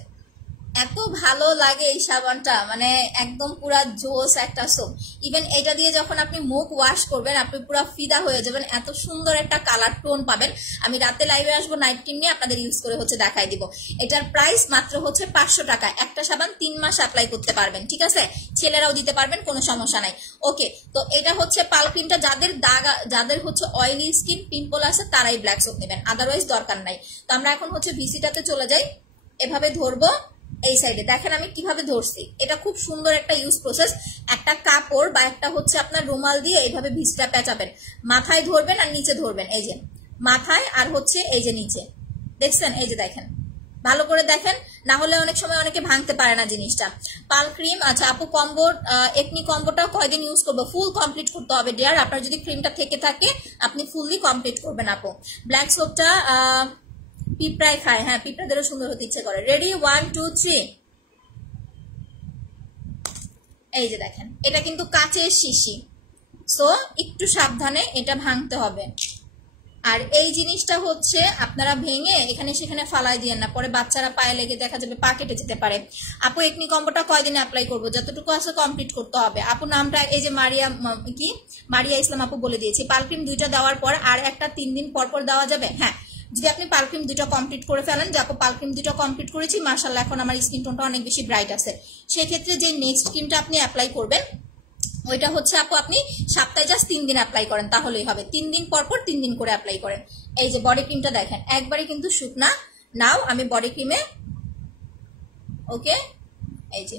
এত ভালো লাগে এই সাবানটা, মানে একদম পুরা জোস একটা সোপ। ইভেন এটা দিয়ে যখন আপনি মুখ ওয়াশ করবেন আপনি পুরো ফিদা হয়ে যাবেন, এত সুন্দর একটা কালার টোন পাবেন। আমি রাতে লাইভে আসবো, নাইট ক্রিম নিয়ে আপনাদের ইউজ করে হচ্ছে দেখাই দিব। এটার প্রাইস মাত্র হচ্ছে 500 টাকা। একটা সাবান 3 মাস অ্যাপ্লাই করতে পারবেন, ঠিক আছে, ছেলেরাও দিতে পারবেন, কোনো সমস্যা নাই। ওকে, তো এটা হচ্ছে পাল ক্রিমটা। যাদের হচ্ছে অয়েলি স্কিন পিম্পল আছে তারাই ব্ল্যাক সোপ নেবেন, আদারওয়াইজ দরকার নাই। তো আমরা এখন হচ্ছে ভিসিটাতে চলে যাই। এভাবে ধরবো, এই সাইডে দেখেন আমি কিভাবে ধরছি। এটা খুব সুন্দর একটা ইউজ প্রসেস। একটা কাপড় বা একটা হচ্ছে আপনার রুমাল দিয়ে এইভাবে ভিসটা পেঁচাবেন, মাথায় ধরবেন আর নিচে ধরবেন, এই যে মাথায় আর হচ্ছে এই যে নিচে, দেখছেন, এই যে দেখেন, ভালো করে দেখেন, না হলে অনেক সময় অনেকে ভাঙতে পারে না জিনিসটা। পাল ক্রিম আচ্ছা আপু কম্বো একনি কম্বোটা কয়দিন ইউজ করবো? ফুল কমপ্লিট করতে হবে ডিয়ার। আপনার যদি ক্রিমটা থেকে থাকে আপনি ফুললি কমপ্লিট করবেন আপু। ব্ল্যাক সোপটা পিঁপড়ায় খায়, হ্যাঁ পিঁপড়াদেরও সুন্দর হতে ইচ্ছে করে। রেডি 1 2 3। এই যে দেখেন, এটা কিন্তু কাচের শিশি, সো একটু সাবধানে এটা ভাঙতে হবে। আর এই জিনিসটা হচ্ছে আপনারা ভেঙে এখানে সেখানে ফালাই দিয়েন না, পরে বাচ্চারা পায়ে লেগে দেখা যাবে পা কেটে যেতে পারে। আপু একনি কম্বোটা কয়দিনে অ্যাপ্লাই করবো? যতটুকু আছে কমপ্লিট করতে হবে আপু। নামটা এই যে মারিয়া ইসলাম আপু বলে দিয়েছি। পাল ক্রিম 2টা দেওয়ার পর আর একটা 3 দিন পর পর দেওয়া যাবে। হ্যাঁ, যদি আপনি পাল ক্রিম 2টা কমপ্লিট করে ফেলেন, যে আপু পাল ক্রিম 2টা কমপ্লিট করেছি মাশাআল্লাহ এখন আমার স্কিন টোনটা অনেক বেশি ব্রাইট আছে, সেক্ষেত্রে যে নেক্সট ক্রিমটা আপনি অ্যাপ্লাই করবেন ওইটা হচ্ছে আপু আপনি সপ্তাহে জাস্ট 3 দিন অ্যাপ্লাই করেন, তাহলেই হবে। 3 দিন পর পর 3 দিন করে অ্যাপ্লাই করেন। এই যে বডি ক্রিমটা দেখেন একবারে কিন্তু শুকনা। নাও আমি বডি ক্রিমে ওকে এই যে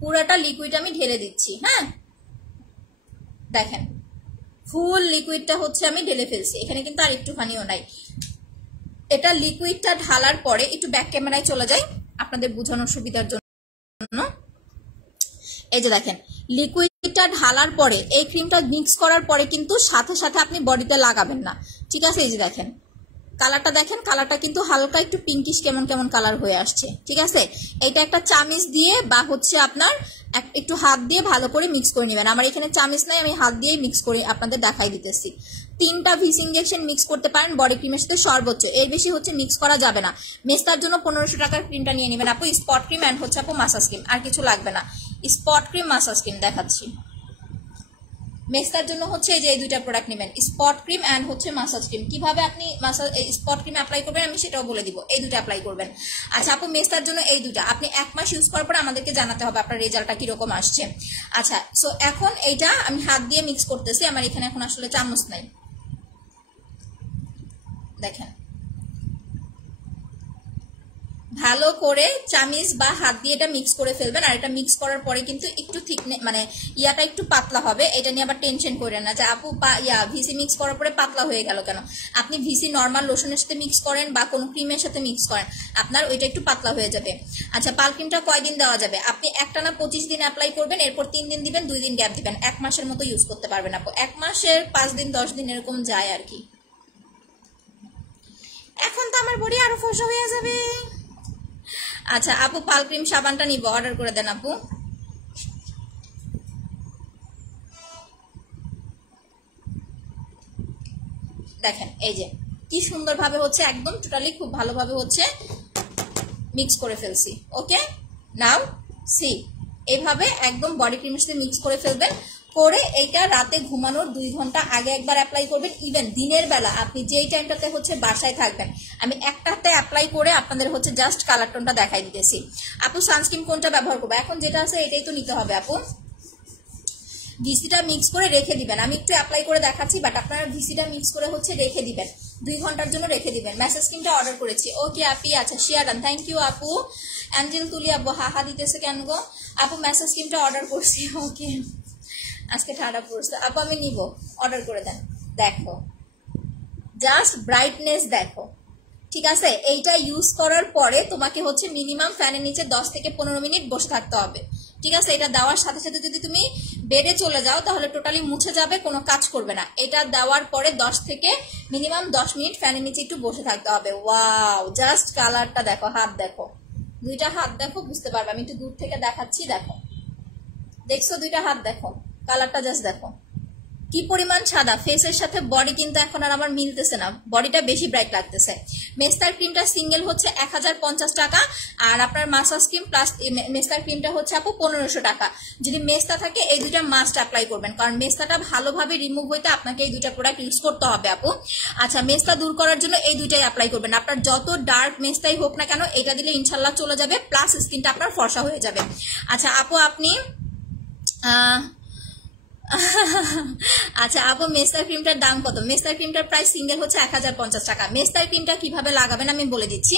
পুরাটা লিকুইড আমি ঢেলে দিচ্ছি। হ্যাঁ দেখেন ফুল লিকুইডটা হচ্ছে আমি ঢেলে ফেলছি, এখানে কিন্তু আর একটুখানিও নাই। এটা লিকুইডটা ঢালার পরে একটু ব্যাক ক্যামেরায় চলে যাই আপনাদের বোঝানোর সুবিধার জন্য। এই যে দেখেন লিকুইডটা ঢালার পরে এই ক্রিমটা মিক্স করার পরে কিন্তু সাথে সাথে আপনি বডিতে লাগাবেন না, ঠিক আছে। এই যে দেখেন কালারটা দেখেন, কালারটা কিন্তু হালকা একটু পিঙ্কিশ কেমন কেমন কালার হয়ে আসছে, ঠিক আছে। এইটা একটা চামিচ দিয়ে বা হচ্ছে আপনার একটু হাত দিয়ে ভালো করে মিক্স করে নেবেন। আমার এখানে চামিচ নাই, আমি হাত দিয়েই মিক্স করে আপনাদের দেখাই দিতেছি। 3টা ভিস ইঞ্জেকশন মিক্স করতে পারেন বডি ক্রিমের সাথে সর্বোচ্চ, এর বেশি হচ্ছে মিক্স করা যাবে না। মেস্তার জন্য 1500 টাকার ক্রিমটা নিয়ে নেবেন আপু, স্পট ক্রিম অ্যান্ড হচ্ছে আপু মাসাজ ক্রিম, আর কিছু লাগবে না। স্পট ক্রিম মাসাজ ক্রিম দেখাচ্ছি। মেস্তার জন্য হচ্ছে এই যে এই 2টা প্রোডাক্ট নেবেন, স্পট ক্রিম অ্যান্ড হচ্ছে মাসাজ ক্রিম। কিভাবে আপনি স্পট ক্রিম অ্যাপ্লাই করবেন আমি সেটাও বলে দিব, এই 2টা অ্যাপ্লাই করবেন। আচ্ছা আপু মেস্তার জন্য এই 2টা আপনি 1 মাস ইউজ করার পর আমাদেরকে জানাতে হবে আপনার রেজাল্টটা কিরকম আসছে। আচ্ছা সো এখন এইটা আমি হাত দিয়ে মিক্স করতেছি, আমার এখানে এখন আসলে চামচ নাই। দেখেন ভালো করে চামিচ বা হাত দিয়ে এটা মিক্স করে ফেলবেন। আর এটা মিক্স করার পরে কিন্তু একটু থিকনে মানে ইয়াটা একটু পাতলা হবে, এটা নিয়ে আবার টেনশন করেন না যে আপু ভিসি মিক্স করার পরে পাতলা হয়ে গেল কেন। আপনি ভিসি নর্মাল লোশনের সাথে মিক্স করেন বা কোনো ক্রিমের সাথে মিক্স করেন, আপনার ওইটা একটু পাতলা হয়ে যাবে। আচ্ছা, পাল ক্রিমটা কয়দিন দেওয়া যাবে? আপনি একটানা 25 দিন অ্যাপ্লাই করবেন, এরপর 3 দিন দিবেন, 2 দিন গ্যাপ দিবেন, 1 মাসের মতো ইউজ করতে পারবেন আপু। 1 মাসের 5 দিন 10 দিন এরকম যায় আর কি। এখন তো আমার বডি আরো ফর্সা হয়ে যাবে। আচ্ছা আপু, পাল ক্রিম সাবানটা নিব, অর্ডার করে দেন আপু। দেখেন এই যে কি সুন্দরভাবে হচ্ছে, একদম টোটালি খুব ভালোভাবে হচ্ছে মিক্স করে ফেলছি। ওকে, নাও সি, এইভাবে একদম বডি ক্রিমের সাথে মিক্স করে ফেলবেন। করে এইটা রাতে ঘুমানোর 2 ঘন্টা আগে একবার অ্যাপ্লাই করবেন। ইভেন দিনের বেলা আপনি যেই টাইমটাতে হচ্ছে বাসায় থাকবেন, আমি একটা হাতে অ্যাপ্লাই করে আপনাদের হচ্ছে জাস্ট কালার টোনটা দেখাই দিতেছি। আপু সানস্ক্রিন কোনটা ব্যবহার করবো? এখন যেটা আছে এটাই তো নিতে হবে আপু। ভিসিটা মিক্স করে রেখে দিবেন, আমি একটু অ্যাপ্লাই করে দেখাচ্ছি, বাট আপনারা ভিসিটা মিক্স করে হচ্ছে রেখে দিবেন, 2 ঘন্টার জন্য রেখে দিবেন। মেসেজ স্ক্রিনটা অর্ডার করেছি। ওকে আপি, আচ্ছা শেয়ার ডান, থ্যাংক ইউ আপু। অ্যাঞ্জেল তুলি আপু হাহা দিতেছে কেন গো? আপু মেসেজ স্ক্রিনটা অর্ডার করছি। ওকে, আজকে ঠান্ডা পড়ছে আপু, আমি নিব, অর্ডার করে দেন। দেখো জাস্ট ব্রাইটনেস দেখো, ঠিক আছে? এইটা ইউজ করার পরে তোমাকে হচ্ছে মিনিমাম ফ্যানের নিচে 10 থেকে 15 মিনিট বসে থাকতে হবে, ঠিক আছে? এটা দেওয়ার সাথে সাথে যদি তুমি বেডে চলে যাও তাহলে টোটালি মুছে যাবে, কোনো কাজ করবে না। এটা দেওয়ার পরে 10 থেকে মিনিমাম 10 মিনিট ফ্যানের নিচে একটু বসে থাকতে হবে। ওয়াও, জাস্ট কালারটা দেখো, হাত দেখো, 2টা হাত দেখো, বুঝতে পারবে। আমি একটু দূর থেকে দেখাচ্ছি, দেখো, দেখছো 2টা হাত দেখো, কালারটা জাস্ট দেখো কি পরিমাণ সাদা। ফেসের সাথে বডি কিন্তু এখন আর আমার মিলতেছে না, বডিটা বেশি ব্রাইট লাগতেছে। মেস্তার ক্রিমটা সিঙ্গেল হচ্ছে 1050 টাকা, আর আপনার মাসাজ ক্রিম প্লাস মেস্তার ক্রিমটা হচ্ছে আপু 1500 টাকা। যদি মেস্তা থাকে এই 2টা মাস্ট অ্যাপ্লাই করবেন, কারণ মেস্তাটা ভালোভাবে রিমুভ হইতে আপনাকে এই 2টা প্রোডাক্ট ইউজ করতে হবে আপু। আচ্ছা, মেস্তা দূর করার জন্য এই 2টাই অ্যাপ্লাই করবেন। আপনার যত ডার্ক মেস্তাই হোক না কেন, এটা দিলে ইনশাল্লাহ চলে যাবে, প্লাস স্কিনটা আপনার ফর্সা হয়ে যাবে। আচ্ছা আপু, আপনি আচ্ছা আপু, মেস্তার ক্রিমটার দাম কত? মেস্তার ক্রিমটার প্রাইস সিঙ্গেল হচ্ছে 1050 টাকা। মেস্তার ক্রিমটা কিভাবে লাগাবেন আমি বলে দিচ্ছি।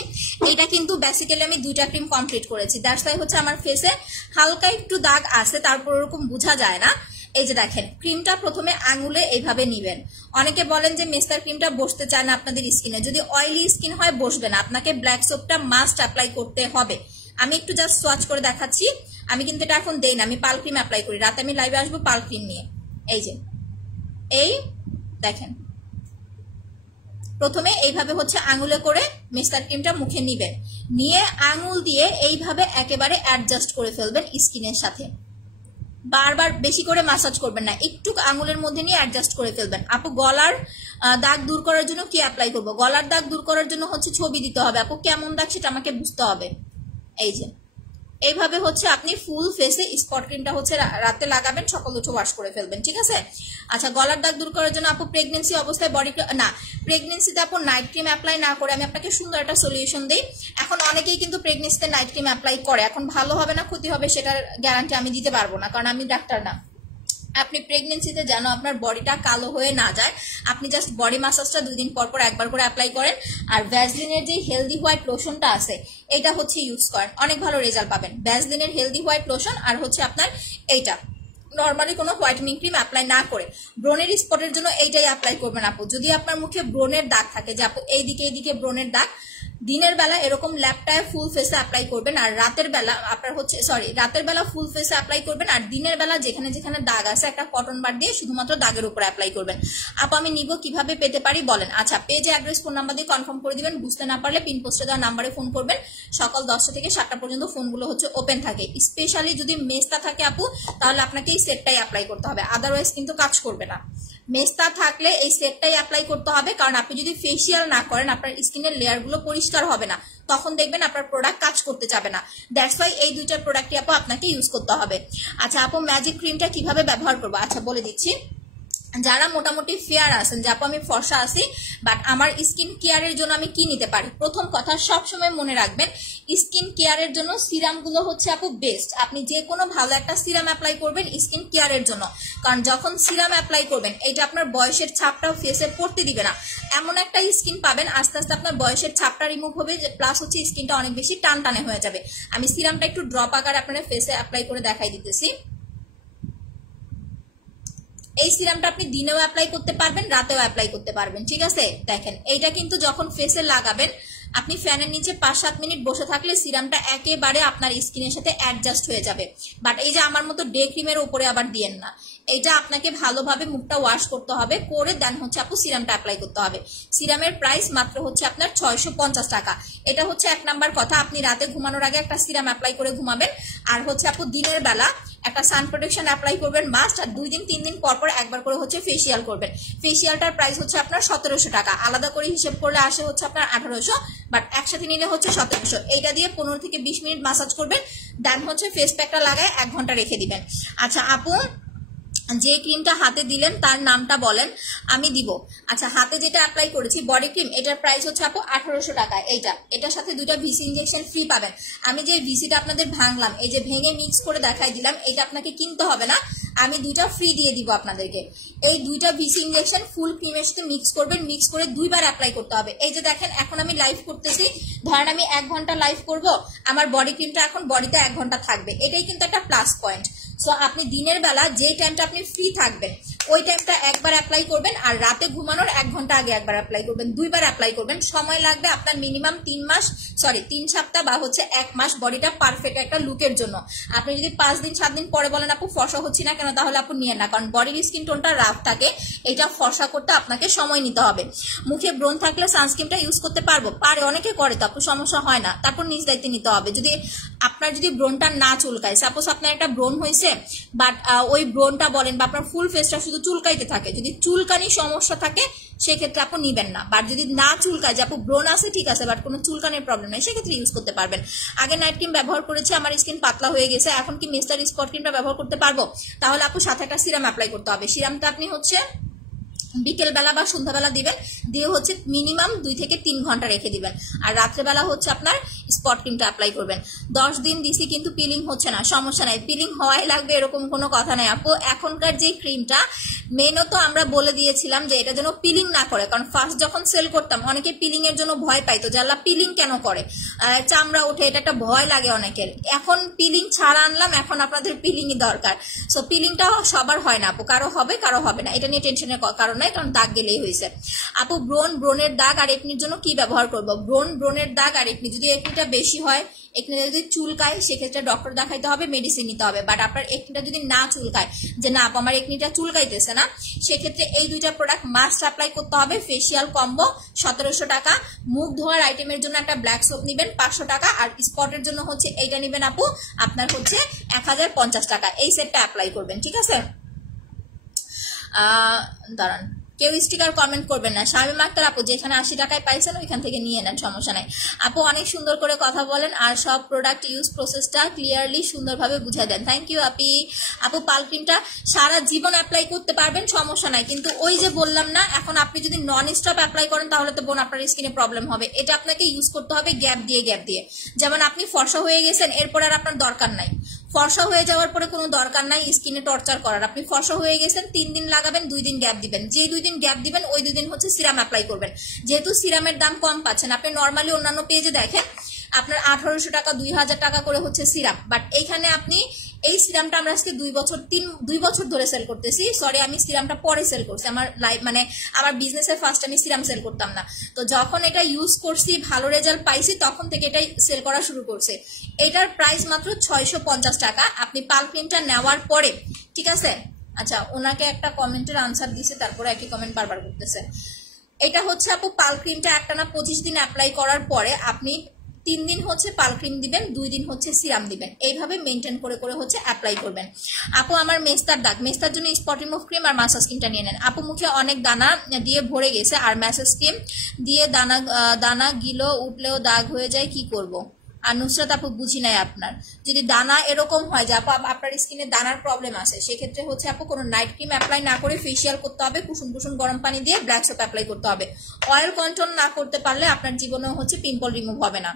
এটা কিন্তু বেসিক্যালি আমি 2টা ক্রিম কমপ্লিট করেছি, দ্যাটস ওয়াই হচ্ছে আমার ফেসে হালকা একটু দাগ আছে, তারপর ওরকম বোঝা যায় না। এই যে দেখেন, ক্রিমটা প্রথমে আঙুলে এইভাবে নিবেন। অনেকে বলেন যে মেস্তার ক্রিমটা বসতে চায় না আপনাদের স্কিনে, যদি অয়েলি স্কিন হয় বসবে না, আপনাকে ব্ল্যাক সোপটা মাস্ট অ্যাপ্লাই করতে হবে। আমি একটু জাস্ট সোয়াচ করে দেখাচ্ছি, আমি কিন্তু এটা এখন দেই না, আমি পাল ক্রিম অ্যাপ্লাই করি। রাতে আমি লাইভে আসবো পাল ক্রিম নিয়ে। এই যে এই দেখেন, প্রথমে এইভাবে হচ্ছে আঙুলে করে মেস্তার ক্রিমটা মুখে নিবেন, নিয়ে আঙুল দিয়ে এইভাবে একেবারে অ্যাডজাস্ট করে ফেলবেন স্কিনের সাথে। বারবার বেশি করে মাসাজ করবেন না, একটু আঙুলের মধ্যে নিয়ে অ্যাডজাস্ট করে ফেলবেন। আপু গলার দাগ দূর করার জন্য কি অ্যাপ্লাই করবো? গলার দাগ দূর করার জন্য হচ্ছে ছবি দিতে হবে আপু, কেমন দাগ সেটা আমাকে বুঝতে হবে। এই যে এইভাবে হচ্ছে আপনি ফুল ফেসে স্পট ক্রিমটা হচ্ছে রাতে লাগাবেন, সকাল উঠে ওয়াশ করে ফেলবেন, ঠিক আছে? আচ্ছা, গলার দাগ দূর করার জন্য আপু প্রেগনেন্সি অবস্থায় বডি না, প্রেগনেন্সিতে আপু নাইট ক্রিম অ্যাপ্লাই না করে আমি আপনাকে সুন্দর একটা সলিউশন দিই। এখন অনেকেই কিন্তু প্রেগনেন্সিতে নাইট ক্রিম অ্যাপ্লাই করে, এখন ভালো হবে না ক্ষতি হবে সেটার গ্যারান্টি আমি দিতে পারবো না, কারণ আমি ডাক্তার না। আপনি প্রেগনেন্সিতে যেন আপনার বডিটা কালো হয়ে না যায়, আপনি জাস্ট বডি মাসাজটা 2 দিন পর পর একবার করে অ্যাপ্লাই করেন। আর ভ্যাসলিনের যে হেলদি হোয়াইট লোশনটা আছে এটা হচ্ছে ইউজ করেন, অনেক ভালো রেজাল্ট পাবেন। ভ্যাসলিনের হেলদি হোয়াইট লোশন আর হচ্ছে আপনার এইটা নর্মালি কোনো হোয়াইটেনিং ক্রিম অ্যাপ্লাই না করে ব্রনের স্পটের জন্য এইটাই অ্যাপ্লাই করবেন আপু। যদি আপনার মুখে ব্রনের দাগ থাকে, যে আপু এইদিকে ব্রনের দাগ, দিনের বেলা এরকম ল্যাপটায় ফুল ফেসে অ্যাপ্লাই করবেন, আর রাতের বেলা আপনার হচ্ছে রাতের বেলা ফুল ফেসে অ্যাপ্লাই করবেন, আর দিনের বেলা যেখানে যেখানে দাগ আছে একটা কটন বার দিয়ে শুধুমাত্র দাগের উপরে অ্যাপ্লাই করবেন। আপু আমি নিব, কিভাবে পেতে পারি বলেন? আচ্ছা, পেজে অ্যাড্রেস ফোন নাম্বার দিয়ে কনফার্ম করে দিবেন, বুঝতে না পারলে পিন পোস্টে দেওয়া নাম্বারে ফোন করবেন। সকাল 10টা থেকে 7টা পর্যন্ত ফোনগুলো হচ্ছে ওপেন থাকে। স্পেশালি যদি মেস্তা থাকে আপু, তাহলে আপনাকে এই সেটটাই অ্যাপ্লাই করতে হবে, আদারওয়াইজ কিন্তু কাজ করবে না। মেস্তা থাকলে এই সেটটাই অ্যাপ্লাই করতে হবে, কারণ আপনি যদি ফেসিয়াল না করেন আপনার স্কিনের লেয়ারগুলো পরিষ্কার হবে না, তখন দেখবেন আপনার প্রোডাক্ট কাজ করতে যাবে না। দ্যাটস ওয়াই এই 2টা প্রোডাক্টই আপু আপনাকে ইউজ করতে হবে। আচ্ছা আপু, ম্যাজিক ক্রিমটা কিভাবে ব্যবহার করবো? আচ্ছা বলে দিচ্ছি। যারা মোটামুটি ফেয়ার আছেন যে আপু আমি ফর্সা আছি বাট আমার স্কিন কেয়ারের জন্য আমি কি নিতে পারি, প্রথম কথা সবসময় মনে রাখবেন স্কিন কেয়ারের জন্য সিরামগুলো হচ্ছে আপু বেস্ট। আপনি যে কোনো ভালো একটা সিরাম অ্যাপ্লাই করবেন স্কিন কেয়ারের জন্য, কারণ যখন সিরাম অ্যাপ্লাই করবেন এটা আপনার বয়সের ছাপটাও ফেসে পড়তে দিবে না, এমন একটা স্কিন পাবেন আস্তে আস্তে আপনার বয়সের ছাপটা রিমুভ হবে, প্লাস হচ্ছে স্কিনটা অনেক বেশি টান টানে হয়ে যাবে। আমি সিরামটা একটু ড্রপ আকারে আপনার ফেসে অ্যাপ্লাই করে দেখাই দিতেছি। এই সিরামটা আপনি দিনেও অ্যাপ্লাই করতে পারবেন, রাতেও অ্যাপ্লাই করতে পারবেন, ঠিক আছে। দেখেন এইটা কিন্তু যখন ফেসে লাগাবেন আপনি ফ্যানের নিচে 5-7 মিনিট বসে থাকলে সিরামটা একেবারে আপনার স্কিনের সাথে অ্যাডজাস্ট হয়ে যাবে। বাট এই যে আমার মতো ডে ক্রিমের উপরে আবার দিয়েন না, এটা আপনাকে ভালোভাবে মুখটা ওয়াশ করতে হবে, করে দেন হচ্ছে আপু সিরামটা অ্যাপ্লাই করতে হবে। সিরামের প্রাইস মাত্র হচ্ছে আপনার 650 টাকা। এটা হচ্ছে 1 নাম্বার কথা, আপনি রাতে ঘুমানোর আগে একটা সিরাম অ্যাপ্লাই করে ঘুমাবেন, আর হচ্ছে আপু দিনের বেলা একটা সান প্রোটেকশন অ্যাপ্লাই করবেন মাস্ট, আর 2 দিন 3 দিন পর পর একবার করে হচ্ছে ফেসিয়াল করবেন। ফেসিয়ালটার প্রাইস হচ্ছে আপনার 1700 টাকা, আলাদা করে হিসেব করলে আসে হচ্ছে আপনার 1800, বাট একসাথে নিলে হচ্ছে 1700। এইটা দিয়ে 15 থেকে 20 মিনিট মাসাজ করবেন, দেন হচ্ছে ফেস প্যাকটা লাগায় 1 ঘন্টা রেখে দিবেন। আচ্ছা আপু যে ক্রিমটা হাতে দিলেন তার নামটা বলেন, আমি দিব। আচ্ছা হাতে যেটা অ্যাপ্লাই করেছি বডি ক্রিম, এটার প্রাইস হচ্ছে আপু 1800 টাকা। এটার সাথে 2টা ভিসি ইনজেকশন ফ্রি পাবেন। আমি যে ভিসিটা আপনাদের ভাঙলাম, এই যে ভেঙে মিক্স করে দেখাই দিলাম, এটা আপনাকে কিনতে হবে না, আমি 2টা ফ্রি দিয়ে দিব আপনাদেরকে। এই 2টা ভিসি ইনজেকশন ফুল ক্রিমের সাথে মিক্স করবেন, মিক্স করে 2 বার অ্যাপ্লাই করতে হবে। এই যে দেখেন এখন আমি লাইভ করতেছি, ধরেন আমি 1 ঘন্টা লাইভ করব, আমার বডি ক্রিমটা এখন বডিতে 1 ঘন্টা থাকবে, এটাই কিন্তু একটা প্লাস পয়েন্ট। সো আপনি দিনের বেলা যে টাইমটা আপনি ফ্রি থাকবেন ওই টাইমটা একবার অ্যাপ্লাই করবেন, আর রাতে ঘুমানোর 1 ঘন্টা আগে একবার অ্যাপ্লাই করবেন, 2 বার অ্যাপ্লাই করবেন। সময় লাগবে আপনার মিনিমাম 3 সপ্তাহ বা হচ্ছে 1 মাস বডিটা পারফেক্ট একটা লুকের জন্য। আপনি যদি 5 দিন 7 দিন পরে বলেন আপু ফর্সা হচ্ছে না কেন, তাহলে আপু নিয়ে না, কারণ বডির স্কিন টোনটা রাফ থাকে, এটা ফর্সা করতে আপনাকে সময় নিতে হবে। মুখে ব্রণ থাকলে সানস্ক্রিনটা ইউজ করতে পারবো, পারে, অনেকে করে তো আপু, সমস্যা হয় না। তারপর নিজ দায়িত্বে নিতে হবে। যদি আপনার যদি ব্রণটা না চুলকায়, সাপোজ আপনার একটা ব্রণ হয়েছে বাট ওই ব্রণটা বলেন বা আপনার ফুল ফেসটা শুধু চুলকাইতে থাকে, যদি চুলকানি সমস্যা থাকে সেক্ষেত্রে আপু নিবেন না। বাট যদি না চুলকায়, যে আপু ব্রণ আছে ঠিক আছে বাট কোনো চুলকানির প্রবলেম নেই, সেক্ষেত্রে ইউজ করতে পারবেন। আগে নাইট ক্রিম ব্যবহার করেছে, আমার স্কিন পাতলা হয়ে গেছে, এখন কি মিস্টার স্পট ক্রিমটা ব্যবহার করতে পারবো, তাহলে আপু সাথে একটা সিরাম অ্যাপ্লাই করতে হবে। সিরামটা আপনি হচ্ছে বিকেল বেলা বা সন্ধ্যাবেলা দিবেন, দিয়ে হচ্ছে মিনিমাম 2 থেকে 3 ঘন্টা রেখে দিবেন, আর রাত্রেবেলা হচ্ছে আপনার স্পট ক্রিমটা অ্যাপ্লাই করবেন। 10 দিন দিছি কিন্তু পিলিং হচ্ছে না, সমস্যা নাই, পিলিং হওয়াই লাগবে এরকম কোনো কথা নাই আপু। এখনকার যে ক্রিমটা মেনও তো আমরা বলে দিয়েছিলাম যে এটা যেন পিলিং না করে, কারণ ফার্স্ট যখন সেল করতাম অনেকে পিলিং এর জন্য ভয় পাইতো, যে আল্লাহ পিলিং কেন করে, চামড়া ওঠে, এটা একটা ভয় লাগে অনেকের। এখন পিলিং ছাড়া আনলাম, এখন আপনাদের পিলিংই দরকার। সো পিলিংটা সবার হয় না আপু, কারো হবে কারো হবে না, এটা নিয়ে টেনশনের কারণ নাই, কারণ দাগ গেলেই হয়েছে। আপু ব্রণের দাগ আর একনির জন্য কি ব্যবহার করব? ব্রণের দাগ আর একনি, যদি একনিটা বেশি হয়, একনিটা যদি চুলকায়, সেক্ষেত্রে ডক্টর দেখাইতে হবে, মেডিসিন নিতে হবে। বাট আপনার একনিটা যদি না চুলকায়, যে না আপু আমার একনিটা চুলকাইতেছে না, সেক্ষেত্রে এই 2টা প্রোডাক্ট মাস্ট অ্যাপ্লাই করতে হবে। ফেসিয়াল কম্বো 1700 টাকা, মুখ ধোয়ার আইটেমের জন্য একটা ব্ল্যাক সোপ নিবেন 500 টাকা, আর স্পটের জন্য হচ্ছে এইটা নিবেন আপু আপনার হচ্ছে 1050 টাকা। এই সেটটা অ্যাপ্লাই করবেন, ঠিক আছে। দাঁড়ান, কেউ স্টিকার কমেন্ট করবেন না। শামিমা আক্তার আপু যেখানে 80 টাকায় পাইছেন ওইখান থেকে নিয়ে নেন, সমস্যা নাই। আপু অনেক সুন্দর করে কথা বলেন আর সব প্রোডাক্ট ইউজ প্রসেসটা ক্লিয়ারলি সুন্দরভাবে বুঝাই দেন, থ্যাংক ইউ আপি। আপু পাল ক্রিমটা সারা জীবন অ্যাপ্লাই করতে পারবেন, সমস্যা নাই, কিন্তু ওই যে বললাম না, এখন আপনি যদি নন স্টপ অ্যাপ্লাই করেন তাহলে তো বোন আপনার স্কিনে প্রবলেম হবে। এটা আপনাকে ইউজ করতে হবে গ্যাপ দিয়ে। যেমন আপনি ফর্সা হয়ে গেছেন, এরপর আর আপনার দরকার নাই, ফর্সা হয়ে যাওয়ার পরে কোনো দরকার নাই স্কিনে টর্চার করার। আপনি ফর্সা হয়ে গেছেন, 3 দিন লাগাবেন, 2 দিন গ্যাপ দিবেন, যে 2 দিন গ্যাপ দিবেন ওই 2 দিন হচ্ছে সিরাম অ্যাপ্লাই করবেন। যেহেতু সিরামের দাম কম পাচ্ছেন, আপনি নর্মালি অন্যান্য পেজে দেখেন আপনার 1800 টাকা 2000 টাকা করে হচ্ছে সিরাম, বাট এইখানে আপনি এই সিরামটা আমরা আজকে 2 বছর ধরে সেল করতেছি। সরি, আমি সিরামটা পরে সেল করছি, আমার লাইফ মানে আমার বিজনেসের ফার্স্ট আমি সিরাম সেল করতাম না, তো যখন এটা ইউজ করছি ভালো রেজাল্ট পাইছি তখন থেকে এটাই সেল করা শুরু করছে। এটার প্রাইস মাত্র 650 টাকা আপনি পাল ক্রিমটা নেওয়ার পরে, ঠিক আছে। আচ্ছা, ওনাকে একটা কমেন্টের আনসার দিছে, তারপরে একই কমেন্ট বারবার করতেছে। এটা হচ্ছে আপু পাল ক্রিমটা একটানা 25 দিন অ্যাপ্লাই করার পরে আপনি 3 দিন হচ্ছে পাল ক্রিম দিবেন, 2 দিন হচ্ছে সিরাম দিবেন, এইভাবে মেনটেন করে হচ্ছে অ্যাপ্লাই করবেন। আপু আমার মেস্তার দাগ, মেস্তার জন্য স্পট রিমুভ ক্রিম আর মাসাজ ক্রিমটা নিয়ে নেন। আপু মুখে অনেক দানা দিয়ে ভরে গেছে আর ম্যাসাজ ক্রিম দিয়ে দানা গিলো উঠলেও দাগ হয়ে যায়, কি করব? আর নুসরাত আপু বুঝি নাই আপনার যদি দানা এরকম হয় যে আপু আপনার স্কিনে দানার প্রবলেম আছে, সেক্ষেত্রে হচ্ছে আপু কোনো নাইট ক্রিম অ্যাপ্লাই না করে ফেসিয়াল করতে হবে, কুসুম কুসুম গরম পানি দিয়ে ব্ল্যাক সোপ অ্যাপ্লাই করতে হবে। অয়েল কন্ট্রোল না করতে পারলে আপনার জীবনেও হচ্ছে পিম্পল রিমুভ হবে না।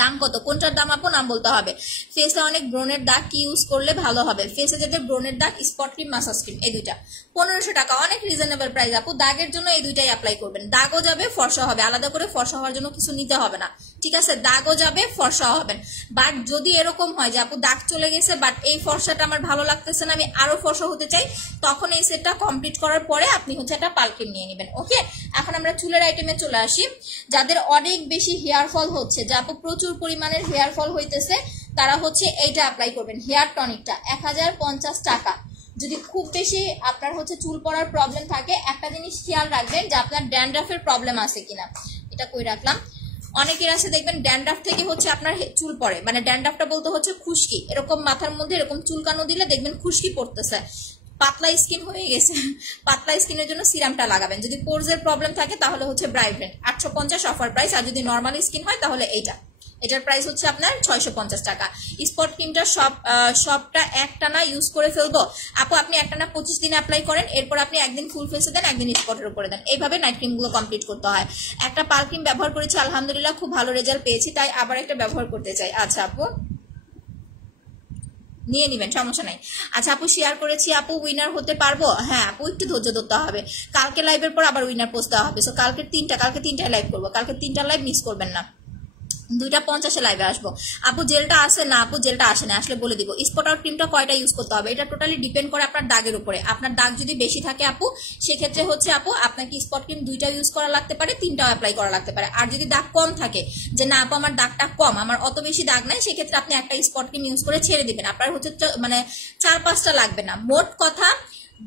দাম কত? কোনটার দাম আপু নাম বলতে হবে। ফেসে অনেক ব্রণের দাগ কি ইউজ করলে ভালো হবে? ফেসে যাদের ব্রণের দাগ, স্পট ক্রিম, মাসাজ ক্রিম, এই দুইটা 1500 টাকা, অনেক রিজনেবল প্রাইস আপু। দাগের জন্য এই দুইটাই অ্যাপ্লাই করবেন, দাগও যাবে ফর্সা হবে, আলাদা করে ফর্সা হওয়ার জন্য কিছু নিতে হবে না, ঠিক আছে? দাগও যাবে ফর্সা হবেন। বাট যদি এরকম হয় যে আপু দাগ চলে গেছে বাট এই ফর্সাটা আমার ভালো লাগতেছে না, আমি আরো ফর্সা হতে চাই, তখন এই সেটটা কমপ্লিট করার পরে আপনি হচ্ছে একটা পাল ক্রিম নিয়ে নেবেন। ওকে, এখন আমরা চুলের আইটেমে চলে আসি। যাদের অনেক বেশি হেয়ার ফল হচ্ছে, যে আপু প্রচুর পরিমাণের হেয়ার ফল হইতেছে, তারা হচ্ছে এইটা অ্যাপ্লাই করবেন, হেয়ার টনিকটা 1050 টাকা। যদি খুব বেশি আপনার হচ্ছে চুল পড়ার প্রবলেম থাকে, একটা জিনিস খেয়াল রাখবেন যে আপনার ড্যান্ড্রাফের প্রবলেম আছে কিনা। এটা কই রাখলাম? অনেকের আছে দেখবেন ড্যান্ড্রাফ থেকে হচ্ছে আপনার চুল পড়ে, মানে ড্যান্ড্রাফটা বলতে হচ্ছে খুশকি, এরকম মাথার মধ্যে এরকম চুলকানো দিলে দেখবেন খুশকি পড়তেছে, পাতলা স্কিন হয়ে গেছে। পাতলা স্কিনের জন্য সিরামটা লাগাবেন। যদি পোরসের প্রবলেম থাকে তাহলে হচ্ছে ব্রাইট্রেন্ট 850 অফার প্রাইস, আর যদি নর্মাল স্কিন হয় তাহলে এইটা, এটার প্রাইস হচ্ছে আপনার 650 টাকা। স্পট ক্রিমটা সবটা একটানা ইউজ করে ফেলবো আপু? আপনি একটানা 25 দিন অ্যাপ্লাই করেন, এরপর আপনি একদিন ফুল ফেসে দেন, একদিন স্পটের উপরে দেন, এইভাবে নাইট ক্রিমগুলো কমপ্লিট করতে হয়। একটা পাল ক্রিম ব্যবহার করেছি, আলহামদুলিল্লাহ খুব ভালো রেজাল্ট পেয়েছি, তাই আবার একটা ব্যবহার করতে চাই। আচ্ছা আপু নিয়ে নিবেন, সমস্যা নাই। আচ্ছা আপু শেয়ার করেছি, আপু উইনার হতে পারবো? হ্যাঁ আপু একটু ধৈর্য ধরতে হবে, কালকে লাইভের পর আবার উইনার পোস্ট দেওয়া হবে। সো কালকে 3টায় লাইভ করবো, কালকে 3টা লাইভ মিস করবেন না। 2:50 লাইভে আসবো। আপু জেলটা আসে না? আপু জেলটা আসে না, আসলে বলে দিব। স্পট আউট ক্রিমটা কয়টা ইউজ করতে হবে? এটা টোটালি ডিপেন্ড করে আপনার দাগের উপরে। আপনার দাগ যদি বেশি থাকে আপু, সেক্ষেত্রে হচ্ছে আপু আপনাকে স্পট ক্রিম 2টা ইউজ করা লাগতে পারে, 3টাও অ্যাপ্লাই করা লাগতে পারে। আর যদি দাগ কম থাকে, যে না আপু আমার দাগটা কম, আমার অত বেশি দাগ নাই, সেক্ষেত্রে আপনি একটা স্পট ক্রিম ইউজ করে ছেড়ে দিবেন। আপনার হচ্ছে মানে 4-5টা লাগবে না। মোট কথা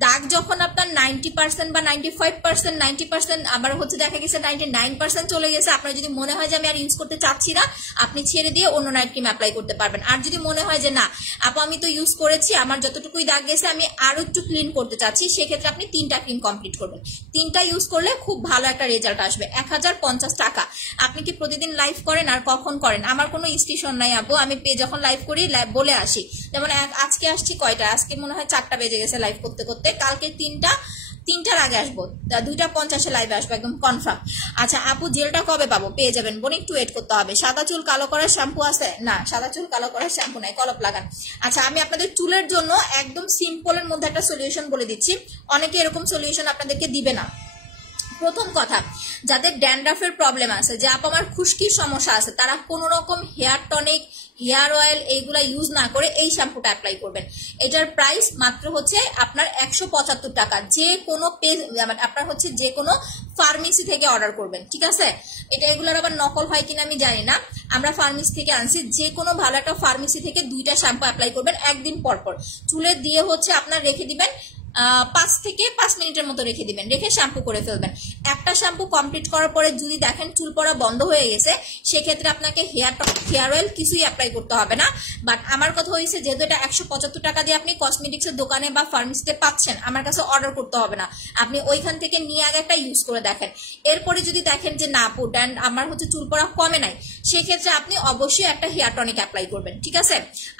দাগ যখন আপনার 90% বা 95%, 90%, আবার হচ্ছে দেখা গেছে 99% চলে গেছে, আপনার যদি মনে হয় যে আমি আর ইউজ করতে চাচ্ছি না, আপনি ছেড়ে দিয়ে অন্য নাইট ক্রিম অ্যাপ্লাই করতে পারবেন। আর যদি মনে হয় যে না আপু আমি তো ইউজ করেছি, আমার যতটুকুই দাগ গেছে আমি আরো একটু ক্লিন করতে চাচ্ছি, সেক্ষেত্রে আপনি 3টা ক্রিম কমপ্লিট করবেন। 3টা ইউজ করলে খুব ভালো একটা রেজাল্ট আসবে। 1050 টাকা। আপনি কি প্রতিদিন লাইভ করেন আর কখন করেন? আমার কোনো স্টেশন নাই আপু, আমি যখন লাইভ করি বলে আসি। যেমন আজকে আসছি কয়টা, আজকে মনে হয় 4টা বেজে গেছে লাইভ করতে করতে, কালকে 3টার আগে আসবো, 2:50 লাইভে আসবো একদম কনফার্ম। আচ্ছা আপু জেলটা কবে পাবো? পেয়ে যাবেন বোন, একটু ওয়েট করতে হবে। সাদা চুল কালো করার শ্যাম্পু আছে? না সাদা চুল কালো করার শ্যাম্পু নাই, কলপ লাগান। আচ্ছা আমি আপনাদের চুলের জন্য একদম সিম্পলের মধ্যে একটা সলিউশন বলে দিচ্ছি, অনেকে এরকম সলিউশন আপনাদেরকে দিবে না। প্রথম কথা, যাদের ড্যান্ড্রাফের প্রবলেম আছে, যে আপু আমার খুশকির সমস্যা আছে, তারা কোনো রকম হেয়ার টনিক, হেয়ার অয়েল এইগুলা ইউজ না করে এই শ্যাম্পুটা অ্যাপ্লাই করবেন। এটার প্রাইস মাত্র হচ্ছে আপনার 175 টাকা। যে কোনো আপনার হচ্ছে যে কোনো ফার্মেসি থেকে অর্ডার করবেন, ঠিক আছে? এটা এগুলোর আবার নকল হয় কিনা আমি জানি না, আমরা ফার্মেসি থেকে আনছি। যে কোনো ভালো একটা ফার্মেসি থেকে 2টা শ্যাম্পু অ্যাপ্লাই করবেন, একদিন পর পর চুলে দিয়ে হচ্ছে আপনার রেখে দিবেন, 5 থেকে 5 মিনিটের মতো রেখে দিবেন, রেখে শ্যাম্পু করে ফেলবেন। একটা শ্যাম্পু কমপ্লিট করার পরে যদি দেখেন চুল পড়া বন্ধ হয়ে গেছে, সেক্ষেত্রে আপনাকে হেয়ার অয়েল কিছুই অ্যাপ্লাই করতে হবে না। বাট আমার কথা হয়েছে, যেহেতু এটা 175 টাকা দিয়ে আপনি কসমেটিক্সের দোকানে বা ফার্মেসিতে পাচ্ছেন, আমার কাছে অর্ডার করতে হবে না, আপনি ওইখান থেকে নিয়ে আগে একটা ইউজ করে দেখেন। এরপরে যদি দেখেন যে না আপু আমার হচ্ছে চুল পড়া কমে নাই, সেক্ষেত্রে আপনি অবশ্যই একটা হেয়ার টনিক অ্যাপ্লাই করবেন, ঠিক আছে?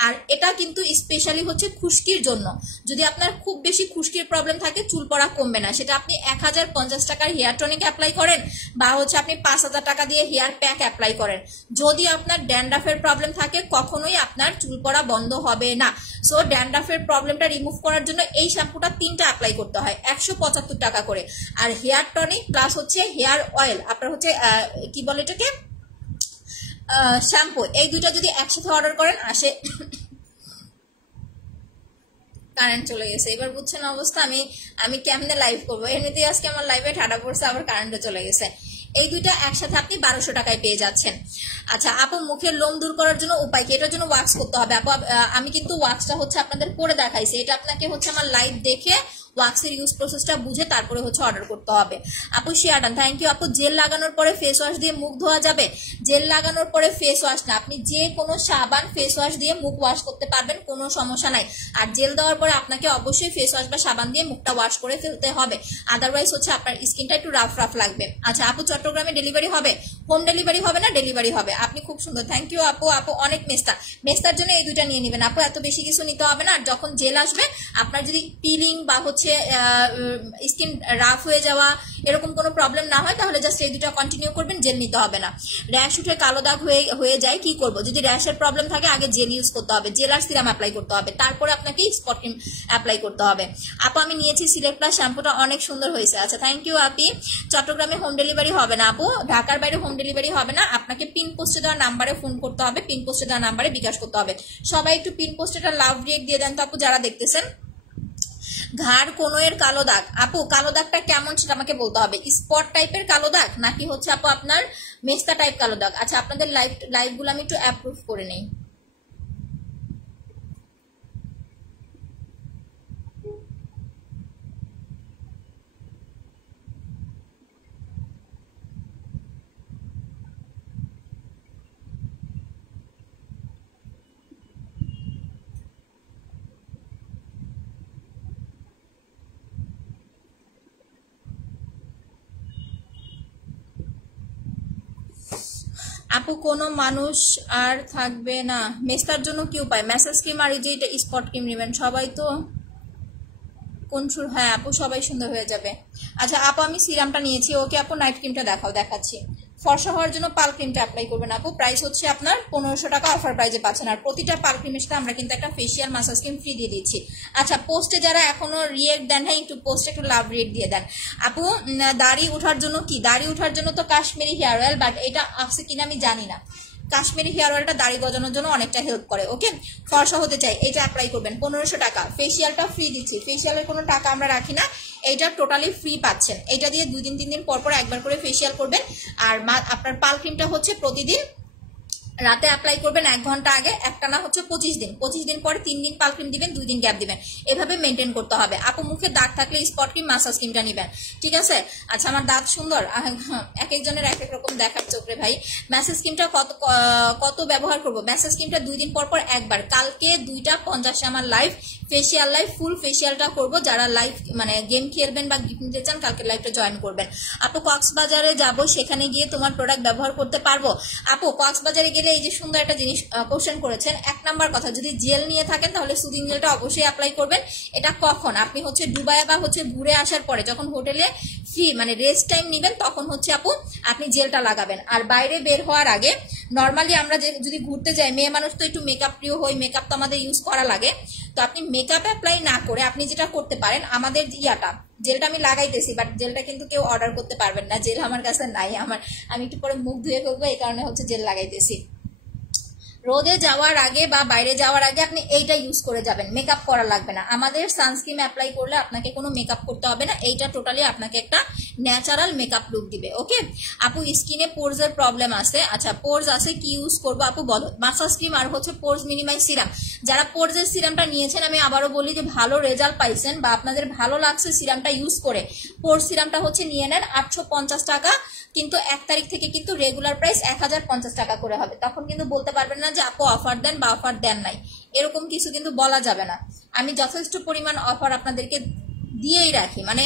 আর এটা কিন্তু স্পেশালি হচ্ছে খুশকির জন্য। যদি আপনার খুব বেশি খুশকির প্রবলেম থাকে, চুল পড়া কমবে না, সেটা আপনি 1050 টাকার হেয়ার টনিক অ্যাপ্লাই করেন বা হচ্ছে আপনি 5000 টাকা দিয়ে হেয়ার প্যাক অ্যাপ্লাই করেন, যদি আপনার ড্যান্ড্রাফের প্রবলেম থাকে কখনোই আপনার চুল পড়া বন্ধ হবে না। সো ড্যান্ড্রাফের প্রবলেমটা রিমুভ করার জন্য এই শ্যাম্পুটা 3টা অ্যাপ্লাই করতে হয়, 175 টাকা করে। আর হেয়ার টনিক প্লাস হচ্ছে হেয়ার অয়েল, আপনার হচ্ছে কি বলে এটাকে, শ্যাম্পু, এই দুইটা যদি একসাথে অর্ডার করেন আসে। কারেন্ট চলে গেছে, এবার বুঝছেন অবস্থা, আমি কেমনে লাইভ করবো? এমনিতেই আজকে আমার লাইভে ঠাডা পড়ছে, আবার কারেন্টও চলে গেছে। এই দুইটা একসাথে আপনি 1200 টাকায় পেয়ে যাচ্ছেন। আচ্ছা আপু মুখের লোম দূর করার জন্য উপায় কি? এটার জন্য ওয়াক্স করতে হবে আপু। আমি কিন্তু ওয়াক্সটা হচ্ছে আপনাদের করে দেখাইছি, এটা আপনাকে হচ্ছে আমার লাইভ দেখে ওয়াক্সের ইউজ প্রসেসটা বুঝে তারপরে হচ্ছে অর্ডার করতে হবে। আপু শেয়ারডান, থ্যাংক ইউ আপু। জেল লাগানোর পরে ফেস ওয়াশ দিয়ে মুখ ধোয়া যাবে? জেল লাগানোর পরে ফেস ওয়াশ না, আপনি যে কোনো সাবান ফেস ওয়াশ দিয়ে মুখ ওয়াশ করতে পারবেন, কোনো সমস্যা নাই। আর জেল দেওয়ার পরে আপনাকে অবশ্যই ফেস ওয়াশ বা সাবান দিয়ে মুখটা ওয়াশ করে ফেলতে হবে, আদারওয়াইজ হচ্ছে আপনার স্কিনটা একটু রাফ রাফ লাগবে। আচ্ছা আপু চট্টগ্রামে ডেলিভারি হবে? হোম ডেলিভারি হবে না, ডেলিভারি হবে। আপনি খুব সুন্দর, থ্যাংক ইউ আপু। আপু অনেক মেস্তা, মেস্তার জন্য এই দুইটা নিয়ে নেবেন আপু, এত বেশি কিছু নিতে হবে না। আর যখন জেল আসবে আপনার যদি পিলিং বা হচ্ছে স্কিন রাফ হয়ে যাওয়া এরকম কোনো প্রবলেম না হয় তাহলে জাস্ট এই দুটো কন্টিনিউ করবেন, জেল নিতে হবে না। র্যাশ উঠে কালো দাগ হয়ে যায়, কি করব? যদি র্যাশের প্রবলেম থাকে আগে জেল ইউজ করতে হবে, জেল আর সিরাম অ্যাপ্লাই করতে হবে, তারপরে আপনাকে স্পট ক্রিম অ্যাপ্লাই করতে হবে। আপু আমি নিয়েছি সিলেক্ট প্লাস শ্যাম্পুটা অনেক সুন্দর হয়েছে। আচ্ছা থ্যাংক ইউ আপি। চট্টগ্রামে হোম ডেলিভারি হবে না আপু, ঢাকার বাইরে হোম ডেলিভারি হবে না, আপনাকে পিন পোস্টে দেওয়া নাম্বারে ফোন করতে হবে, পিন পোস্টে দেওয়া নাম্বারে বিকাশ করতে হবে। সবাই একটু পিন পোস্টে একটা লাভ রিয়েক্ট দিয়ে দেন তো আপু যারা দেখতেছেন। ঘাড় কোনোয়ের কালো দাগ, আপু কালো দাগটা কেমন সেটা আমাকে বলতে হবে, স্পট টাইপের কালো দাগ নাকি হচ্ছে আপু আপনার মেস্তা টাইপ কালো দাগ? আচ্ছা আপনাদের লাইভগুলো আমি একটু অ্যাপ্রুভ করে নিই। আপু কোনো মানুষ আর থাকবে না মেস্তার জন্য কি উপায়? ম্যাসেজ ক্রিম আর এই যে এটা স্পট ক্রিম নেবেন, সবাই তো কোন সুর? হ্যাঁ আপু সবাই সুন্দর হয়ে যাবে। আচ্ছা আপু আমি সিরামটা নিয়েছি, ওকে আপু নাইট ক্রিমটা দেখাচ্ছি। ফর্সা হওয়ার জন্য পাল ক্রিমটা অ্যাপ্লাই করবেন আপু, প্রাইস হচ্ছে আপনার 1500 টাকা, অফার প্রাইসে পাচ্ছেন। আর প্রতিটা পাল ক্রিমের সাথে আমরা কিন্তু একটা ফেসিয়াল মাসাজ ক্রিম ফ্রি দিয়ে দিচ্ছি। আচ্ছা পোস্টে যারা এখনো রিয়েক্ট দেন, হ্যাঁ একটু পোস্টে একটু লাভ রেট দিয়ে দেন আপু। দাড়ি ওঠার জন্য কি? দাড়ি ওঠার জন্য তো কাশ্মীরি হেয়ার অয়েল, বাট এটা আছে কিনা আমি জানি না। কাশ্মীরি হেয়ার অয়েলটা দাড়ি গজানোর জন্য অনেকটা হেল্প করে। ওকে ফর্সা হতে চাই এটা অ্যাপ্লাই করবেন, 1500 টাকা। ফেসিয়ালটা ফ্রি দিচ্ছি, ফেসিয়ালের কোনো টাকা আমরা রাখি না, এইটা টোটালি ফ্রি পাচ্ছেন। এটা দিয়ে 2 দিন 3 দিন পর পর একবার করে ফেসিয়াল করবেন। আর আপনার পাল ক্রিমটা হচ্ছে প্রতিদিন রাতে অ্যাপ্লাই করবেন 1 ঘন্টা আগে, একটা না হচ্ছে 25 দিন পরে 3 দিন পাল ক্রিম দিবেন, 2 দিন গ্যাপ দিবেন, এভাবে মেনটেন করতে হবে। আপু মুখে দাগ থাকলে স্পট ক্রিম মাসাজ ক্রিমটা নিবেন, ঠিক আছে? আচ্ছা আমার দাঁত সুন্দর, এক একজনের এক এক রকম দেখার চোখে ভাই। ম্যাসেজ ক্রিমটা কত ব্যবহার করব? ম্যাসেজ ক্রিমটা 2 দিন পর পর একবার, কালকে 2:50 আমার লাইভ ফেসিয়াল লাইভ, ফুল ফেসিয়ালটা করব। যারা লাইভ মানে গেম খেলবেন বা গিফট নিতে চান কালকে লাইভটা জয়েন করবেন। আপু কক্সবাজারে যাব, সেখানে গিয়ে তোমার প্রোডাক্ট ব্যবহার করতে পারবো? আপু কক্সবাজারে গেলে এই যে সুন্দর একটা জিনিস কোশ্চেন করেছেন, 1 নাম্বার কথা যদি জেল নিয়ে থাকেন তাহলে সুদিং জেলটা অবশ্যই অ্যাপ্লাই করবেন। এটা কখন? আপনি হচ্ছে দুবাই বা হচ্ছে ঘুরে আসার পরে যখন হোটেলে ফ্রি মানে রেস্ট টাইম নেবেন তখন হচ্ছে আপু আপনি জেলটা লাগাবেন। আর বাইরে বের হওয়ার আগে নর্মালি আমরা যদি ঘুরতে যাই, মেয়ে মানুষ তো একটু মেকআপ প্রিয় হই, মেকআপ তো আমাদের ইউজ করা লাগে। তো আপনি মেকআপ অ্যাপ্লাই না করে আপনি যেটা করতে পারেন, আমাদের জেলটা আমি লাগাইতেছি, বাট জেলটা কিন্তু কেউ অর্ডার করতে পারবেন না, জেল আমার কাছে নাই। আমি একটু পরে মুখ ধুয়ে ফেলবো, এই কারণে হচ্ছে জেল লাগাইতেছি। রোদে যাওয়ার আগে বা বাইরে যাওয়ার আগে আপনি এইটা ইউজ করে যাবেন, মেকআপ করা লাগবে না। আমাদের সানস্ক্রিন অ্যাপ্লাই করলে আপনাকে কোনো মেকআপ করতে হবে না, এইটা টোটালি আপনাকে একটা ন্যাচারাল মেকআপ লুক দিবে। ওকে আপু স্কিনে পোরসের প্রবলেম আছে, আচ্ছা পোরস আছে কি ইউজ করবো আপু বলো? মাসাজ ক্রিম আর হচ্ছে পোরস মিনিমাইজ সিরাম। যারা পোরসের সিরামটা নিয়েছেন আমি আবারও বলি যে ভালো রেজাল্ট পাইছেন বা আপনাদের ভালো লাগছে সিরামটা ইউজ করে, পোরস সিরামটা হচ্ছে নিয়ে নেন 850 টাকা, কিন্তু 1 তারিখ থেকে কিন্তু রেগুলার প্রাইস 1050 টাকা করে হবে। তখন কিন্তু বলতে পারবেন না যে আপু অফার দেন বা অফার দেন নাই, এরকম কিছু কিন্তু বলা যাবে না। আমি যথেষ্ট পরিমাণ অফার আপনাদেরকে দিয়েই রাখি, মানে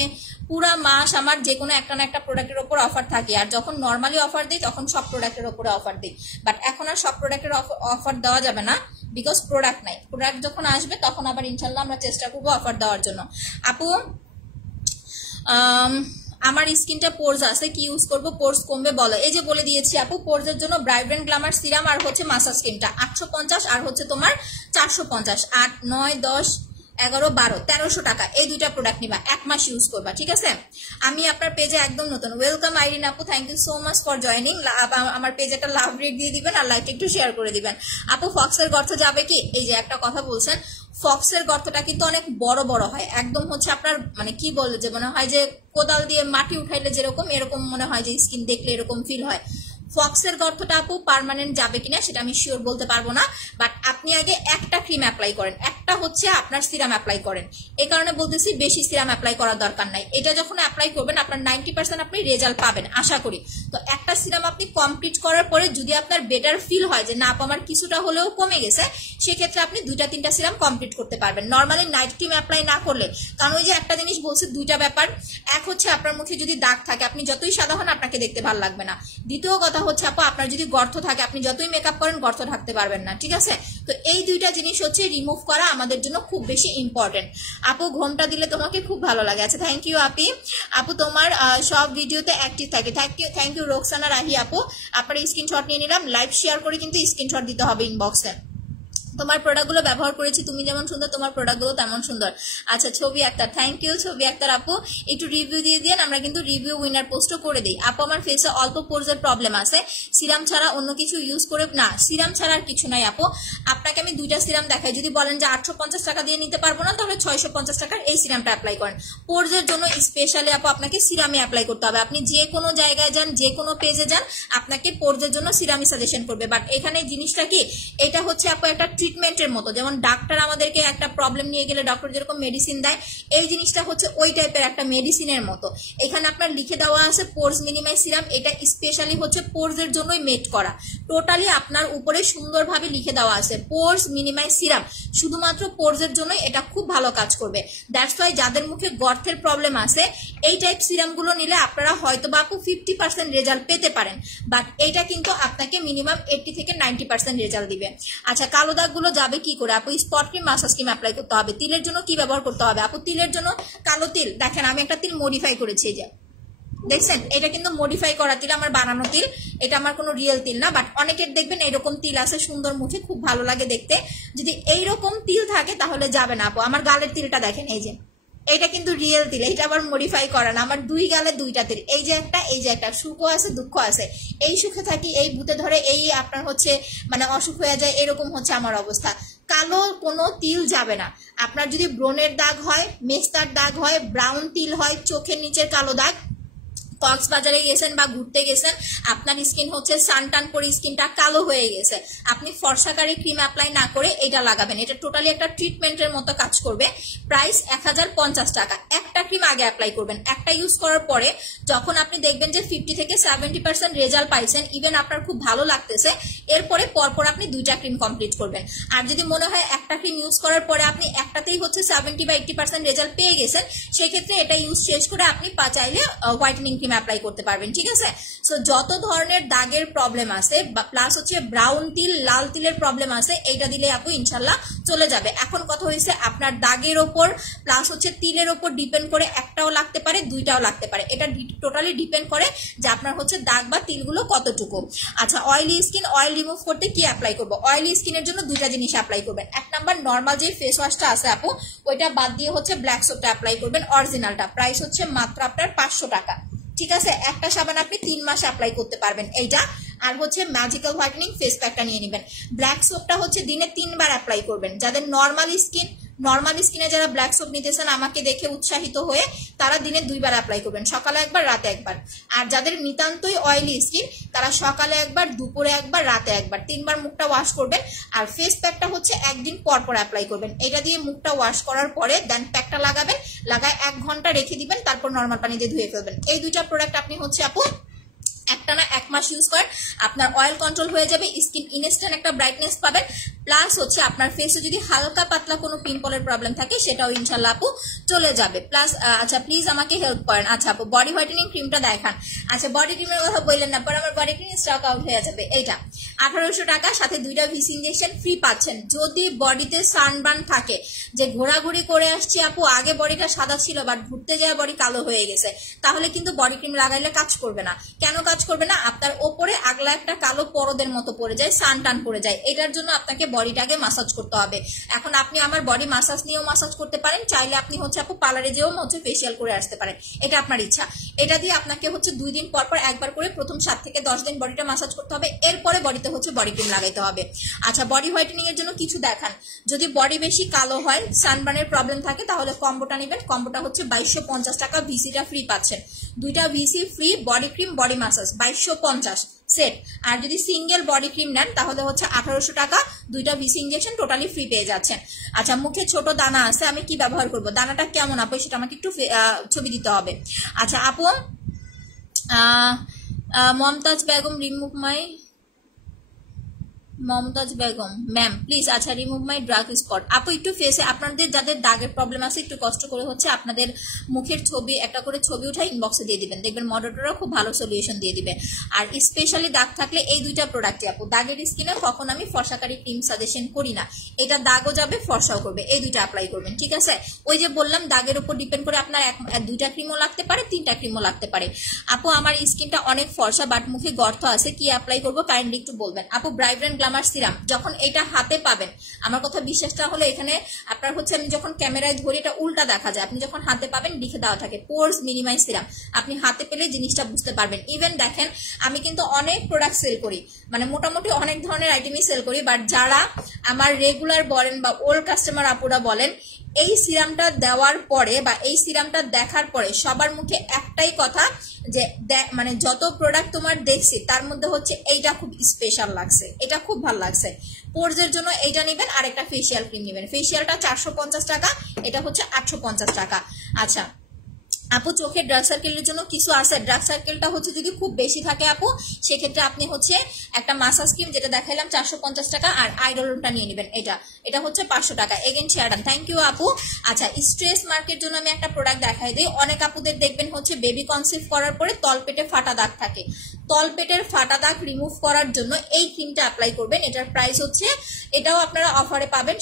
পুরা মাস আমার যে কোনো একটা না একটা প্রোডাক্টের ওপর অফার থাকে। আর যখন নর্মালি অফার দিই তখন সব প্রোডাক্টের ওপরে অফার দিই, বাট এখন আর সব প্রোডাক্টের অফার দেওয়া যাবে না, বিকজ প্রোডাক্ট নাই। প্রোডাক্ট যখন আসবে তখন আবার ইনশাল্লাহ আমরা চেষ্টা করবো অফার দেওয়ার জন্য। আপু আমার স্কিনটা পোরস আছে কি ইউজ করব? পোরস কমবে বলো? এই যে বলে দিয়েছি আপু, পোরসের জন্য ব্রাইব্রেন্ট গ্ল্যামার সিরাম আর হচ্ছে মাসাজ ক্রিমটা 850 আর হচ্ছে তোমার 450, 8, 9, 10, 11, 12, 1300 টাকা। এই দুইটা প্রোডাক্ট নিবা, 1 মাস ইউজ করবা, ঠিক আছে? আমি আপনার পেজে একদম নতুন। ওয়েলকাম আইরিন আপু, thank you so much for joining. আমার পেজে একটা লাভ রেট দিয়ে দিবেন আর লাইকটা একটু শেয়ার করে দিবেন। আপু ফক্সের গর্ত যাবে কি? এই যে একটা কথা বলছেন, ফক্সের গর্তটা কিন্তু অনেক বড় বড় হয়, একদম হচ্ছে আপনার মানে কি বলে যে মনে হয় যে কোদাল দিয়ে মাটি উঠাইলে যেরকম এরকম মনে হয়, যে স্কিন দেখলে এরকম ফিল হয়। ফক্সের গর্তটা আপু পার্মানেন্ট যাবে কিনা সেটা আমি শিওর বলতে পারবো না, বাট আপনি আগে একটা ক্রিম অ্যাপ্লাই করেন, একটা একটা হচ্ছে আপনার সিরাম অ্যাপ্লাই করেন। এই কারণে বলতেছি বেশি সিরাম অ্যাপ্লাই করার দরকার নাই। এটা যখন অ্যাপ্লাই করবেন আপনার 90% আপনি রেজাল্ট পাবেন আশা করি। তো একটা সিরাম আপনি কমপ্লিট করার পরে যদি আপনার বেটার ফিল হয় যে না আমার কিছুটা হলেও কমে গেছে, সেক্ষেত্রে আপনি 2-3টা সিরাম কমপ্লিট করতে পারবেন নর্মালি নাইট ক্রিম অ্যাপ্লাই না করলে। কারণ ওই যে একটা জিনিস বলছে, দুইটা ব্যাপার, এক হচ্ছে আপনার মুখে যদি দাগ থাকে আপনি যতই সাদা হন আপনাকে দেখতে ভালো লাগবে না। দ্বিতীয় কথা হচ্ছে আপু আপনার যদি গর্ত থাকে আপনি যতই মেকআপ করেন গর্ত ঢাকতে পারবেন না, ঠিক আছে? তো এই দুইটা জিনিস হচ্ছে রিমুভ করা আমাদের জন্য খুব বেশি ইম্পর্টেন্ট। আপু ঘোমটা দিলে তোমাকে খুব ভালো লাগে। আচ্ছা থ্যাংক ইউ আপি। আপু তোমার সব ভিডিওতে অ্যাক্টিভ থাকে। থ্যাংক ইউ রোকসানা রাহি আপু। আপনার স্ক্রিনশট নিয়ে নিলাম, লাইভ শেয়ার করে কিন্তু স্ক্রিনশট দিতে হবে ইনবক্সে। তোমার প্রোডাক্টগুলো ব্যবহার করেছি, তুমি যেমন সুন্দর তোমার প্রোডাক্টগুলো তেমন সুন্দর। আচ্ছা ছবি আক্তার, থ্যাংক ইউ ছবি আক্তার আপু। একটু রিভিউ দিয়ে দিন, আমরা কিন্তু রিভিউ উইনার পোস্টও করে দিই। আপু আমার ফেসে অল্প পোরসের প্রবলেম আছে, সিরাম ছাড়া অন্য কিছু ইউজ করে না? সিরাম ছাড়া আর কিছু নাই আপু। আপনাকে আমি দুইটা সিরাম দেখাই, যদি বলেন যে 850 টাকা দিয়ে নিতে পারবো না তাহলে 650 টাকার এই সিরামটা অ্যাপ্লাই করেন। পোরসের জন্য স্পেশালি আপু আপনাকে সিরামই অ্যাপ্লাই করতে হবে। আপনি যে কোনো জায়গায় যান, যে কোনো পেজে যান, আপনাকে পোরসের জন্য সিরামই সাজেশন করবে। বাট এখানে জিনিসটা কি, এটা হচ্ছে আপু একটা ট্রিটমেন্টের মতো। যেমন ডাক্তার আমাদেরকে একটা প্রবলেম নিয়ে গেলে ডক্টর যেরকম মেডিসিন দেয়, এই জিনিসটা হচ্ছে ওই টাইপের একটা মেডিসিনের মতো। এখানে আপনার লিখে দেওয়া আছে পোরস মিনিমাইজ সিরাম, এটা স্পেশালি হচ্ছে পোরস এর জন্যই মেড করা। টোটালি আপনার উপরে সুন্দরভাবে লিখে দেওয়া আছে পোরস মিনিমাইজ সিরাম, শুধুমাত্র পোরস এর জন্যই এটা খুব ভালো কাজ করবে। দ্যাটস ওয়াই যাদের মুখে গর্তের প্রবলেম আছে এই টাইপ সিরামগুলো নিলে আপনারা হয়তো বা আপু 50% রেজাল্ট পেতে পারেন, বাট এটা কিন্তু আপনাকে মিনিমাম 80 থেকে 90% রেজাল্ট দিবে। আচ্ছা কালো দাগগুলো যাবে কি করে আপু? Spot cream massage cream apply করতে হবে। তিলের জন্য কি ব্যবহার করতে হবে আপু? তিলের জন্য কালো তিল, দেখেন আমি একটা তিল মডিফাই করেছি, এই যে দেখছেন, এটা কিন্তু মডিফাই করা তিল, আমার বানানো তিল, এটা আমার কোনো রিয়েল তিল না। বাট অনেকের দেখবেন এরকম তিল আছে সুন্দর মুখে, খুব ভালো লাগে দেখতে। যদি এইরকম তিল থাকে তাহলে যাবে না আপু। আমার গালের তিলটা দেখেন, এই যে এটা কিন্তু রিয়েল তিল, এটা আবার মডিফাই করা না। আমার দুই গালে দুইটা তিল, এই যে একটা, এই যে একটা। সুখও আছে দুঃখ আছে, এই সুখে থাকি এই ভূতে ধরে, এই আপনার হচ্ছে মানে অসুখ হয়ে যায়, এরকম হচ্ছে আমার অবস্থা। কালো কোনো তিল যাবে না। আপনার যদি ব্রণের দাগ হয়, মেস্তার দাগ হয়, ব্রাউন তিল হয়, চোখের নিচের কালো দাগ, কক্সবাজারে গেছেন বা ঘুরতে গেছেন, আপনার স্কিন হচ্ছে সানটান করে স্কিনটা কালো হয়ে গেছে, আপনি ফর্সাকারী ক্রিম অ্যাপ্লাই না করে এটা লাগাবেন। এটা টোটালি একটা ট্রিটমেন্টের মতো কাজ করবে। প্রাইস 1050 টাকা। একটা ক্রিম আগে অ্যাপ্লাই করবেন, একটা ইউজ করার পরে যখন আপনি দেখবেন যে 50 থেকে 70% রেজাল্ট পাইছেন, ইভেন আপনার খুব ভালো লাগতেছে, এরপরে পরপর আপনি দুইটা ক্রিম কমপ্লিট করবেন। আর যদি মনে হয় একটা ক্রিম ইউজ করার পরে আপনি একটাতেই হচ্ছে 70 বা 80% রেজাল্ট পেয়ে গেছেন, সেক্ষেত্রে এটা ইউজ শেষ করে আপনি চাইলে হোয়াইটেনিং ক্রিম অ্যাপ্লাই করতে পারবেন, ঠিক আছে? সো যত ধরনের দাগের প্রবলেম আছে বা প্লাস হচ্ছে ব্রাউন তিল, লাল তিলের প্রবলেম আছে, এইটা দিলে আপু ইনশাল্লাহ চলে যাবে। এখন কথা হয়েছে আপনার দাগের ওপর প্লাস হচ্ছে তিলের ওপর ডিপেন্ড করে, একটাও লাগতে পারে দুইটাও লাগতে পারে, এটা টোটালি ডিপেন্ড করে যে আপনার হচ্ছে দাগ বা তিলগুলো কতটুকু। আচ্ছা অয়েলি স্কিন, অয়েল রিমুভ করতে কি অ্যাপ্লাই করবো? অয়েলি স্কিনের জন্য দুইটা জিনিস অ্যাপ্লাই করবেন। এক নাম্বার নর্মাল যে ফেস ওয়াশটা আছে আপু, ওইটা বাদ দিয়ে হচ্ছে ব্ল্যাক সোপটা অ্যাপ্লাই করবেন, অরিজিনালটা। প্রাইস হচ্ছে মাত্র আপনার 500 টাকা, ঠিক আছে? একটা সাবান আপনি 3 মাস অ্যাপ্লাই করতে পারবেন এইটা। আর হচ্ছে ম্যাজিক্যাল হোয়াইটেনিং ফেস প্যাকটা নিয়ে নেবেন। ব্ল্যাক সোপটা হচ্ছে দিনে 3 বার অ্যাপ্লাই করবেন। যাদের নর্মাল স্কিনে যারা ব্ল্যাক সোপ নিতেছেন আমাকে দেখে উৎসাহিত হয়ে, তারা দিনে 2 বার অ্যাপ্লাই করবেন, সকালে একবার রাতে একবার। আর যাদের নিতান্তই অয়েলি স্কিন তারা সকালে একবার, দুপুরে একবার, রাতে একবার, 3 বার মুখটা ওয়াশ করবেন। আর ফেস প্যাকটা হচ্ছে একদিন পর পর অ্যাপ্লাই করবেন। এটা দিয়ে মুখটা ওয়াশ করার পরে দেন প্যাকটা লাগাবেন, লাগায় 1 ঘন্টা রেখে দিবেন, তারপর নর্মাল পানি দিয়ে ধুয়ে ফেলবেন। এই দুইটা প্রোডাক্ট আপনি হচ্ছে আপু একটানা 1 মাস ইউজ করেন, আপনার অয়েল কন্ট্রোল হয়ে যাবে, স্কিন ইনস্ট্যান্ট একটা ব্রাইটনেস পাবেন। প্লাস হচ্ছে আপনার ফেসে যদি হালকা পাতলা কোনো পিম্পলের প্রবলেম থাকে সেটাও ইনশাল্লাহ আপু চলে যাবে। প্লাস আচ্ছা প্লিজ আমাকে হেল্প করেন। আচ্ছা আপু বডি হোয়াইটেনিং ক্রিমটা দেখান। আচ্ছা বডি ক্রিমের কথা বললেন না, পর আমার বডি ক্রিম স্টক আউট হয়ে যাবে। এইটা 1800 টাকা, সাথে 2টা ভিসি ইনজেকশন ফ্রি পাচ্ছেন। যদি বডিতে সানবার্ন থাকে, যে ঘোরাঘুরি করে আসছি আপু, আগে বডিটা সাদা ছিল বাট ঘুরতে যাওয়া বডি কালো হয়ে গেছে, তাহলে কিন্তু বডি ক্রিম লাগাইলে কাজ করবে না। কেন কাজ করবে না? আপনার ওপরে আগলা একটা কালো পরদের মতো পড়ে যায়, সান টান পড়ে যায়, এটার জন্য আপনাকে বডিটাকে মাসাজ করতে হবে। এখন আপনি আমার বডি মাসাজ নিয়েও মাসাজ করতে পারেন, চাইলে আপনি হচ্ছে আপু পার্লারে যেও হচ্ছে ফেসিয়াল করে আসতে পারেন, এটা আপনার ইচ্ছা। এটা দিয়ে আপনাকে হচ্ছে 2 দিন পর পর একবার করে প্রথম 7 থেকে 10 দিন বডিটা মাসাজ করতে হবে, এরপরে বডিতে বডিতে হচ্ছে বডি ক্রিম লাগাইতে হবে। আচ্ছা, বডি হোয়াইটেনিং এর জন্য কিছু দেখান। যদি বডি বেশি কালো হয়, সানবার্নের প্রবলেম থাকে, তাহলে কম্বোটা নেবেন। কম্বোটা হচ্ছে 2250 টাকা, ভিসিটা ফ্রি পাচ্ছেন। দুইটা ভিসি free, body cream body massage 2250 set. আর যদি সিঙ্গেল বডি ক্রিম নেন তাহলে হচ্ছে 1800 টাকা, দুইটা ভিসি ইনজেকশন টোটালি ফ্রি পেয়ে যাচ্ছেন। আচ্ছা, মুখে ছোট দানা আছে, আমি কি ব্যবহার করব, দানাটা কেমন আপু সেটা আমাকে একটু ছবি দিতে হবে। আচ্ছা আপু, Mumtaz Begum remove my, Mumtaz Begum ma'am please. আচ্ছা, রিমুভ মাই ডার্ক স্পট। আপু একটু ফেসে আপনাদের যাদের দাগের প্রবলেম আছে একটু কষ্ট করে হচ্ছে আপনাদের মুখের ছবি একটা করে ছবি উঠাই ইনবক্সে দিয়ে দিবেন, দেখবেন মডারেটররা খুব ভালো সলিউশন দিয়ে দিবে। আর স্পেশালি দাগ থাকলে এই দুইটা প্রোডাক্টই আপু, দাগের স্কিনে কখন আমি ফর্সাকারী ক্রিম সাজেশন করি না, এটা দাগও যাবে ফর্সাও করবে, এই দুইটা অ্যাপ্লাই করবেন, ঠিক আছে। ওই যে বললাম দাগের উপর ডিপেন্ড করে আপনার দুইটা ক্রিমও লাগতে পারে, তিনটা ক্রিমও লাগতে পারে। আপু আমার স্কিনটা অনেক ফর্সা বাট মুখে গর্ত আছে, কি অ্যাপ্লাই করবো কাইন্ডলি একটু বলবেন। আপু ব্রাইব্রেন্ট গ্ল্যামার সিরাম, যখন এটা হাতে পাবেন, আমার কথা বিশ্বাসটা হলো এখানে আপনার হচ্ছে আমি যখন ক্যামেরায় ধরি এটা উল্টা দেখা যায়, আপনি যখন হাতে পাবেন লিখে দেওয়া থাকে পোরস মিনিমাইজ সিরাম, আপনি হাতে পেলে জিনিসটা বুঝতে পারবেন। ইভেন দেখেন আমি কিন্তু অনেক প্রোডাক্ট সেল করি, মানে মোটামুটি অনেক ধরনের আইটেমই সেল করি, বাট যারা আমার রেগুলার বলেন বা ওল্ড কাস্টমার আপুরা বলেন, এই সিরামটা দেওয়ার পরে বা এই সিরামটা দেখার পরে সবার মুখে একটাই কথা যে মানে যত প্রোডাক্ট তোমার দেখছি তার মধ্যে হচ্ছে এইটা খুব স্পেশাল লাগছে, এটা খুব ভালো লাগছে। পোরজের জন্য এইটা নেবেন, আর একটা ফেসিয়াল ক্রিম নেবেন। ফেসিয়ালটা 450 টাকা, এটা হচ্ছে 850 টাকা। আচ্ছা আপু চোখের ডার্ক সার্কেলের জন্য কিছু আছে, ডার্ক সার্কেলটা হচ্ছে যদি খুব বেশি থাকে আপু সেক্ষেত্রে আপনি হচ্ছে একটা মাসাজ ক্রিম যেটা দেখাইলাম 450 টাকা, আর আইডলটা নিয়ে নেবেন, এটা হচ্ছে 500 টাকা। Again share done, thank you আপু। আচ্ছা স্ট্রেস মার্কের জন্য আমি একটা প্রোডাক্ট দেখাই দিই। অনেক আপুদের দেখবেন হচ্ছে বেবি কনসিভ করার পরে তলপেটে ফাটা দাগ থাকে, তলপেটের ফাটা দাগ রিমুভ করার জন্য এই ক্রিমটা অ্যাপ্লাই করবেন। এটার প্রাইস হচ্ছে, এটাও আপনারা অফারে পাবেন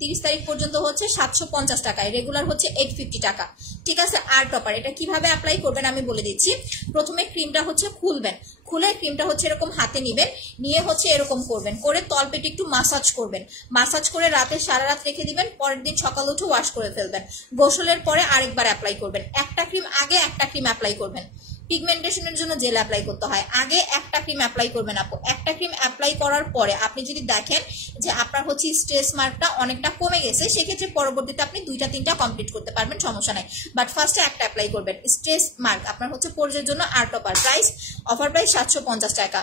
30 তারিখ পর্যন্ত হচ্ছে 750 টাকায়, রেগুলার হচ্ছে 850 টাকা, ঠিক আছে। আর টপার এটা কিভাবে অ্যাপ্লাই করবেন আমি বলে দিচ্ছি। প্রথমে ক্রিমটা হচ্ছে খুলবেন, খুলে ক্রিমটা হচ্ছে এরকম হাতে নিবেন, নিয়ে হচ্ছে এরকম করবেন, করে তলপেটে একটু মাসাজ করবেন, মাসাজ করে রাতে সারা রাত রেখে দিবেন, পরের দিন সকাল উঠে ওয়াশ করে ফেলবেন। গোসলের পরে আরেকবার অ্যাপ্লাই করবেন, একটা ক্রিম আগে একটা ক্রিম অ্যাপ্লাই করবেন। পিগমেন্টেশনের জন্য জেল অ্যাপ্লাই করতে হয়, আগে একটা ক্রিম অ্যাপ্লাই করবেন আপু। একটা ক্রিম অ্যাপ্লাই করার পরে আপনি যদি দেখেন যে আপনার হচ্ছে স্ট্রেস মার্কটা অনেকটা কমে গেছে, সেক্ষেত্রে পরবর্তীতে আপনি 2টা 3টা কমপ্লিট করতে পারবেন, সমস্যা নাই। বাট ফার্স্টে একটা অ্যাপ্লাই করবেন। স্ট্রেস মার্ক আপনার হচ্ছে পোরজের জন্য আর টপার, প্রাইস অফার প্রাইস 750 টাকা।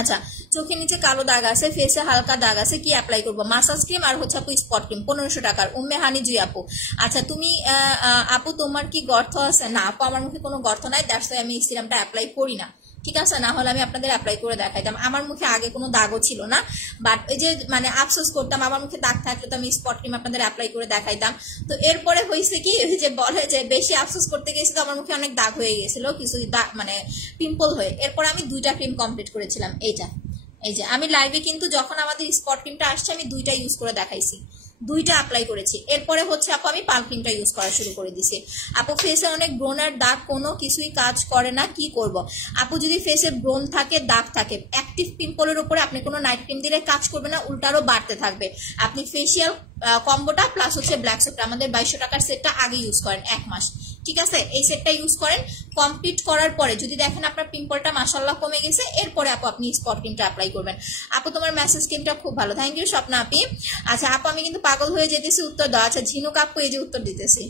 আচ্ছা চোখের নিচে কালো দাগ আছে, ফেসে হালকা দাগ আছে, কি অ্যাপ্লাই করবো, মাসাজ ক্রিম আর হচ্ছে আপু স্পট ক্রিম 1500 টাকার। উম্মে হানি জি আপু। আচ্ছা তুমি আপু তোমার কি গর্ত আছে? না আপু আমার মুখে কোনো গর্ত নাই, দ্যাটস ওয়াই আমি এই সিরামটা অ্যাপ্লাই করি না, ঠিক আছে। না হলে আমি আপনাদের অ্যাপ্লাই করে দেখাইতাম। আমার মুখে আগে কোনো দাগও ছিল না, বাট ওই যে মানে আফসোস করতাম আমার মুখে দাগ থাকলে তো আমি স্পট ক্রিম আপনাদের অ্যাপ্লাই করে দেখাইতাম। তো এরপরে হয়েছে কি যে বলে যে বেশি আফসোস করতে গেছি তো আমার মুখে অনেক দাগ হয়ে গেছিল, কিছু দাগ মানে পিম্পল হয়ে। এরপরে আমি 2টা ক্রিম কমপ্লিট করেছিলাম। এই যে আমি লাইভে কিন্তু যখন আমাদের স্পট ক্রিমটা আসছে আমি 2টা ইউজ করে দেখাইছি, 2টা অ্যাপ্লাই করেছি। এরপরে হচ্ছে আপু আমি পাল ক্রিমটা ইউজ করা শুরু করে দিছি। আপু ফেসে অনেক ব্রোনের দাগ, কোনো কিছুই কাজ করে না, কি করব? আপু যদি ফেসে ব্রোন থাকে, দাগ থাকে, অ্যাক্টিভ পিম্পলের উপরে আপনি কোনো নাইট ক্রিম দিলে কাজ করবে না, উল্টারও বাড়তে থাকবে। আপনি ফেসিয়াল কম্বোটা প্লাস হচ্ছে ব্ল্যাক সোপটা আমাদের 2200 টাকার সেটটা আগে ইউজ করেন 1 মাস, ঠিক আছে। এই সেটটা ইউজ করেন, কমপ্লিট করার পরে যদি দেখেন আপনার পিম্পলটা মাশাআল্লাহ কমে গেছে, এরপরে আপু আপনি স্পট ক্রিমটা অ্যাপ্লাই করবেন। আপু তোমার মেসেজ ক্রিমটা খুব ভালো, থ্যাংক ইউ স্বপ্না আপি। আচ্ছা আপু আমি কিন্তু পাগল হয়ে যেতেছি, উত্তর দাও। আচ্ছা ঝিনুক আপু এই যে উত্তর দিতেছি।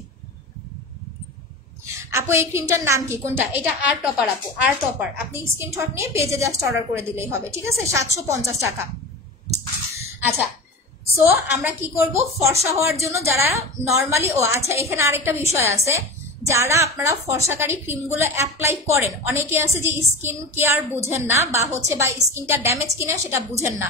আপু এই ক্রিমটার নাম কি, কোনটা? এটা আর টপার আপু, আর টপার। আপনি স্ক্রিনশট নিয়ে পেজে জাস্ট অর্ডার করে দিলেই হবে, ঠিক আছে। 750 টাকা। আচ্ছা সো আমরা কি করব, ফর্সা হওয়ার জন্য যারা নর্মালি, আচ্ছা এখানে আরেকটা বিষয় আছে, যারা আপনারা ফর্সাকারী ক্রিমগুলো অ্যাপ্লাই করেন, অনেকে আছে যে স্কিন কেয়ার বুঝেন না বা হচ্ছে বা স্কিনটা ড্যামেজ কিনা সেটা বুঝেন না।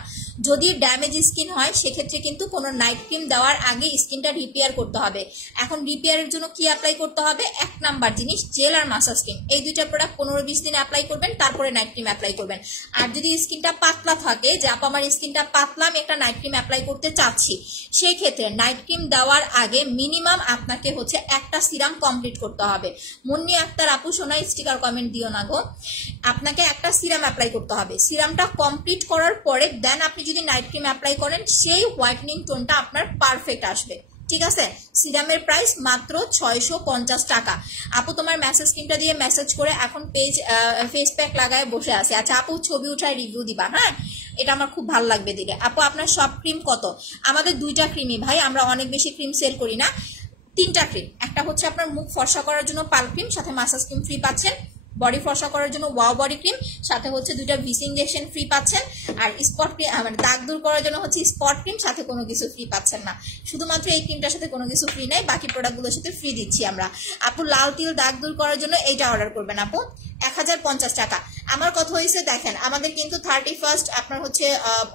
যদি ড্যামেজ স্কিন হয় সেক্ষেত্রে কিন্তু কোনো নাইট ক্রিম দেওয়ার আগে স্কিনটা রিপেয়ার করতে হবে। এখন রিপেয়ারের জন্য কি অ্যাপ্লাই করতে হবে? 1 নাম্বার জিনিস জেল আর মাসাজ ক্রিম, এই 2টা প্রোডাক্ট 15-20 দিন অ্যাপ্লাই করবেন, তারপরে নাইট ক্রিম অ্যাপ্লাই করবেন। আর যদি স্কিনটা পাতলা থাকে, যে আপু আমার স্কিনটা পাতলা আমি একটা নাইট ক্রিম অ্যাপ্লাই করতে চাচ্ছি, সেই ক্ষেত্রে নাইট ক্রিম দেওয়ার আগে মিনিমাম আপনাকে হচ্ছে একটা সিরাম কমপ্লিট করতে হবে। মুন্নি আক্তার আপু সোনা স্টিকার কমেন্ট দিও না গো, আপনাকে একটা সিরাম অ্যাপ্লাই করতে হবে। সিরামটা কমপ্লিট করার পরে দেন আপনি যদি নাইট ক্রিম অ্যাপ্লাই করেন, সেই হোয়াইটনিং টোনটা আপনার পারফেক্ট আসবে, ঠিক আছে। সিরামের প্রাইস মাত্র 650 টাকা। আপু তোমার মেসেজ ক্রিমটা দিয়ে মেসেজ করে এখন ফেস প্যাক লাগায় বসে আছে। আচ্ছা আপু ছবি উঠায় রিভিউ দিবা, হ্যাঁ এটা আমার খুব ভালো লাগবে দিলে। আপু আপনার সব ক্রিম কত? আমাদের 2টা ক্রিমই ভাই, আমরা অনেক বেশি ক্রিম সেল করি না, 3টা ক্রিম। একটা হচ্ছে আপনার মুখ ফর্সা করার জন্য পাল ক্রিম, সাথে মাসাজ ক্রিম ফ্রি পাচ্ছেন। বডি ফর্সা করার জন্য ওয়াও বডি ক্রিম, সাথে হচ্ছে 2টা ভিসি ইনজেকশন ফ্রি পাচ্ছেন। আর স্পট ক্রিম মানে দাগ দূর করার জন্য হচ্ছে স্পট ক্রিম, সাথে কোনো কিছু ফ্রি পাচ্ছেন না। শুধুমাত্র এই ক্রিমটার সাথে কোনো কিছু ফ্রি নাই, বাকি প্রোডাক্টগুলোর সাথে ফ্রি দিচ্ছি আমরা। আপু লাল তিল দাগ দূর করার জন্য এইটা অর্ডার করবেন আপু, 1050 টাকা। আমার কথা হয়েছে দেখেন, আমাদের কিন্তু 31st আপনার হচ্ছে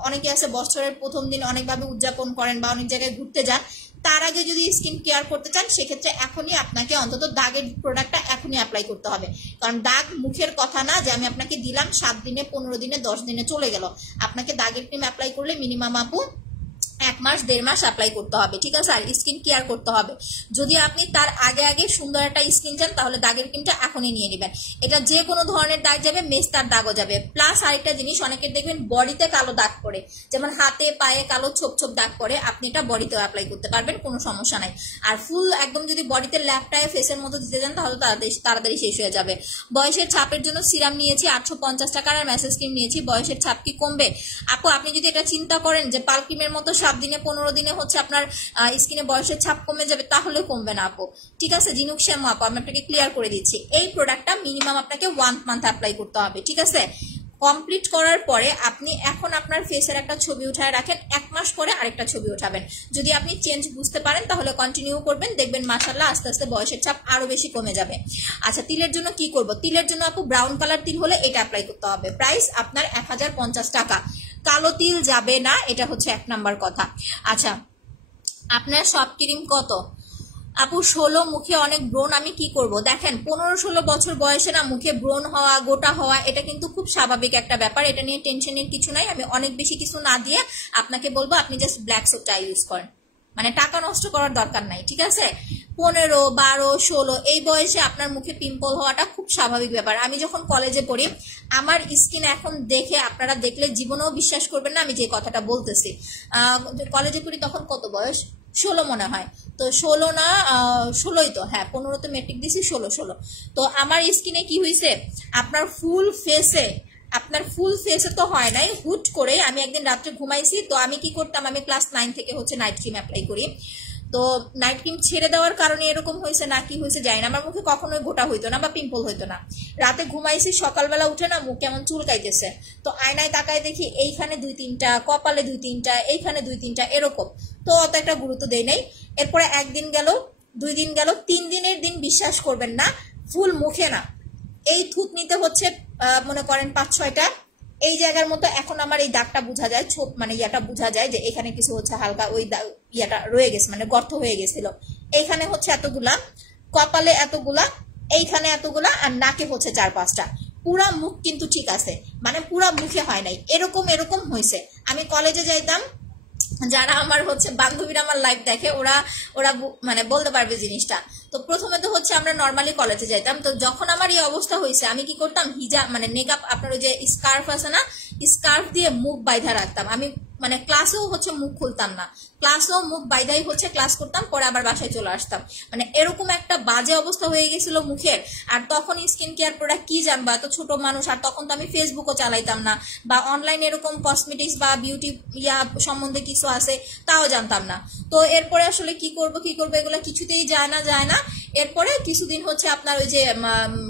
অনেকে আছে বছরের প্রথম দিন অনেকভাবে উদযাপন করেন বা অনেক জায়গায় ঘুরতে যান, তার আগে যদি স্কিন কেয়ার করতে চান সেক্ষেত্রে এখনই আপনাকে অন্তত দাগের প্রোডাক্টটা এখনই অ্যাপ্লাই করতে হবে। কারণ দাগ মুখের কথা না যে আমি আপনাকে দিলাম 7 দিনে 15 দিনে 10 দিনে চলে গেল। আপনাকে দাগের ক্রিম অ্যাপ্লাই করলে মিনিমাম আপু 1 মাস 1.5 মাস অ্যাপ্লাই করতে হবে, ঠিক আছে। আর স্কিন কেয়ার করতে হবে। যদি আপনি তার আগে আগে সুন্দর একটা স্কিন চান তাহলে দাগের ক্রিমটা এখনই নিয়ে নেবেন। এটা যে কোনো ধরনের দাগ যাবে, মেস্তার দাগও যাবে। প্লাস আরেকটা জিনিস, অনেকের দেখবেন বডিতে কালো দাগ পড়ে, যেমন হাতে পায়ে কালো ছোপ ছোপ দাগ পড়ে, আপনি এটা বডিতেও অ্যাপ্লাই করতে পারবেন, কোনো সমস্যা নাই। আর ফুল একদম যদি বডিতে ল্যাপটায় ফেসের মতো দিতে চান তাহলে তাড়াতাড়ি শেষ হয়ে যাবে। বয়সের ছাপের জন্য সিরাম নিয়েছি 850 টাকার, আর মেসেজ ক্রিম নিয়েছি। বয়সের ছাপ কি কমবে? আপু আপনি যদি এটা চিন্তা করেন যে পাল ক্রিমের মতো 7 দিনে 15 দিনে হচ্ছে আপনার স্কিনে বয়সের ছাপ কমে যাবে, তাহলে কমবে না আপু, ঠিক আছে। জিনুক শ্যামা আপু আমি আপনাকে ক্লিয়ার করে দিচ্ছি, এই প্রোডাক্টটা মিনিমাম আপনাকে 1 মান্থ অ্যাপ্লাই করতে হবে, ঠিক আছে। কমপ্লিট করার পরে আপনি এখন আপনার ফেসের একটা ছবি উঠায় রাখেন, 1 মাস পরে আরেকটা ছবি উঠাবেন। যদি আপনি চেঞ্জ বুঝতে পারেন তাহলে কন্টিনিউ করবেন, দেখবেন মাশাআল্লাহ আস্তে আস্তে বয়সের ছাপ আরো বেশি কমে যাবে। আচ্ছা তিলের জন্য কি করব? তিলের জন্য আপু ব্রাউন কালার তিল হলে এটা অ্যাপ্লাই করতে হবে, প্রাইস আপনার 1050 টাকা। কালো তিল যাবে না, এটা হচ্ছে 1 নাম্বার কথা। আচ্ছা আপনার সব ক্রিম কত? আপু 16, মুখে অনেক ব্রণ, আমি কি করব? দেখেন 15-16 বছর বয়সে না মুখে ব্রণ হওয়া, গোটা হওয়া, এটা কিন্তু খুব স্বাভাবিক একটা ব্যাপার, এটা নিয়ে টেনশনের কিছু নাই। আমি অনেক বেশি কিছু না দিয়ে আপনাকে বলবো আপনি জাস্ট ব্ল্যাক সোপটা ইউজ করেন, মানে টাকা নষ্ট করার দরকার নাই, ঠিক আছে। 15, 12, 16 এই বয়সে আপনার মুখে পিম্পল হওয়াটা খুব স্বাভাবিক ব্যাপার। আমি যখন কলেজে পড়ি, আমার স্কিন এখন দেখে আপনারা দেখলে জীবনেও বিশ্বাস করবেন না আমি যে কথাটা বলতেছি। কলেজে পড়ি তখন কত বয়স? 16 মনে হয়, তো 16 না 16ই তো, হ্যাঁ 15 তো মেট্রিক দিছি, 16। তো আমার স্কিনে কি হয়েছে, আপনার ফুল ফেসে তো হয় নাই, হুট করে আমি একদিন রাত্রে ঘুমাইছি, তো আমি কি করতাম, আমি ক্লাস 9 থেকে হচ্ছে নাইট ক্রিম অ্যাপ্লাই করি। তো নাইট ক্রিম ছেড়ে দেওয়ার কারণে এরকম হয়েছে না কি হয়েছে জানি না, আমার মুখে কখনোই গোটা হইতো না বা পিম্পল হইতো না। রাতে ঘুমাইছি, সকালবেলা উঠে না মুখ কেমন চুলকাইতেছে, তো আয়নায় তাকায় দেখি এইখানে 2-3টা, কপালে 2-3টা, এইখানে 2-3টা এরকম। তো অত একটা গুরুত্ব দেই নাই। এরপরে 1 দিন গেল, 2 দিন গেল, 3 দিনের দিন বিশ্বাস করবেন না, ফুল মুখে না এই থুতনিতে হচ্ছে মনে করেন 5-6টা এই জায়গার মতো এখন আমার এই দাগটা বোঝা যায়, ছোপ মানে ইয়াটা বোঝা যায় যে এখানে কিছু হচ্ছে হালকা ওই ইয়াটা রয়ে গেছে, মানে গর্ত হয়ে গেছিল। এইখানে হচ্ছে এতগুলা, কপালে এতগুলা, এইখানে এতগুলা, আর নাকে হচ্ছে 4-5টা। পুরা মুখ কিন্তু ঠিক আছে, মানে পুরা মুখে হয় নাই, এরকম এরকম হয়েছে। আমি কলেজে যাইতাম, যারা আমার হচ্ছে বান্ধবীরা আমার লাইভ দেখে ওরা মানে বলতে পারবে জিনিসটা। তো প্রথমে তো হচ্ছে আমরা নর্মালি কলেজে যাইতাম, তো যখন আমার এই অবস্থা হয়েছে আমি কি করতাম, হিজাব মানে নেকাপ, আপনার ওই যে স্কার্ফ আছে না, স্কার্ফ দিয়ে মুখ বাইধা রাখতাম। আমি মানে ক্লাসেও হচ্ছে মুখ খুলতাম না, ক্লাসেও মুখ বাইদাই হচ্ছে ক্লাস করতাম, পরে আবার বাসায় চলে আসতাম। মানে এরকম একটা বাজে অবস্থা হয়ে গেছিল মুখের। আর তখন স্কিন কেয়ার প্রোডাক্ট কি জানবা, এত ছোট মানুষ, আর তখন তো আমি ফেসবুকও চালাইতাম না, বা অনলাইনে এরকম কসমেটিক্স বা বিউটি সম্বন্ধে কিছু আছে তাও জানতাম না। তো এরপরে আসলে কি করব এগুলো কিছুতেই যায় না। এরপরে কিছুদিন হচ্ছে আপনার ওই যে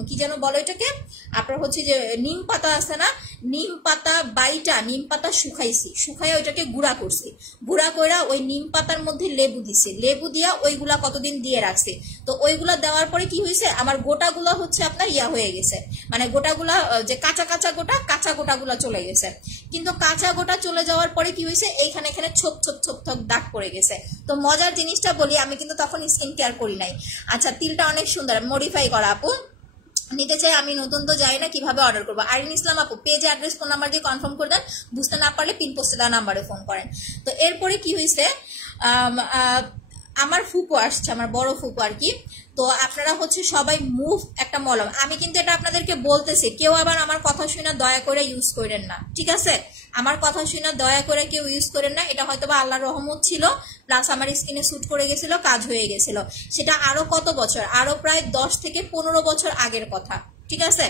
কি যেন বলো এটাকে, আপনার হচ্ছে যে নিম পাতা আছে না, নিম পাতা বাইটা, নিম পাতা শুকাই ওইটাকে গুঁড়া করছি, গুঁড়া করে ওই নিম পাতার মধ্যে লেবু দিছি, লেবু দিয়া ওইগুলা কতদিন দিয়ে রাখছি। তো ওইগুলা দেওয়ার পরে কি হয়েছে, আমার গোটাগুলা হচ্ছে আপনার ইয়া হয়ে গেছে, মানে গোটাগুলা যে কাঁচা গোটাগুলা চলে গেছে। কিন্তু কাঁচা গোটা চলে যাওয়ার পরে কি হয়েছে, এইখানে এখানে ছোপ দাগ পড়ে গেছে। তো মজার জিনিসটা বলি, আমি কিন্তু তখন স্কিন কেয়ার করি নাই। আচ্ছা তিলটা অনেক সুন্দর, মডিফাই করা আপু নিতে চাই, আমি নতুন তো জানি না কিভাবে অর্ডার করবো। আরিন ইসলাম আপু পেজে অ্যাড্রেস ফোন নাম্বার দিয়ে কনফার্ম করে দেন, বুঝতে না পারলে পিন পোস্টে দেওয়া নাম্বারে ফোন করেন। তো এরপরে কি হয়েছে, আমার ফুপু আসছে, আমার বড় ফুপু আর কি। তো আপনারা হচ্ছে সবাই মুভ একটা মলম, আমি কিন্তু এটা আপনাদেরকে বলতেছি, কেউ আবার আমার কথা শুনে দয়া করে ইউজ করেন না, ঠিক আছে? আমার কথা শুনে দয়া করে কেউ ইউজ করেন না। এটা হয়তো বা আল্লাহর রহমত ছিল, প্লাস আমার স্কিনে স্যুট করে গেছিল, কাজ হয়ে গেছিল। সেটা আরো কত বছর, আরো প্রায় 10 থেকে 15 বছর আগের কথা, ঠিক আছে?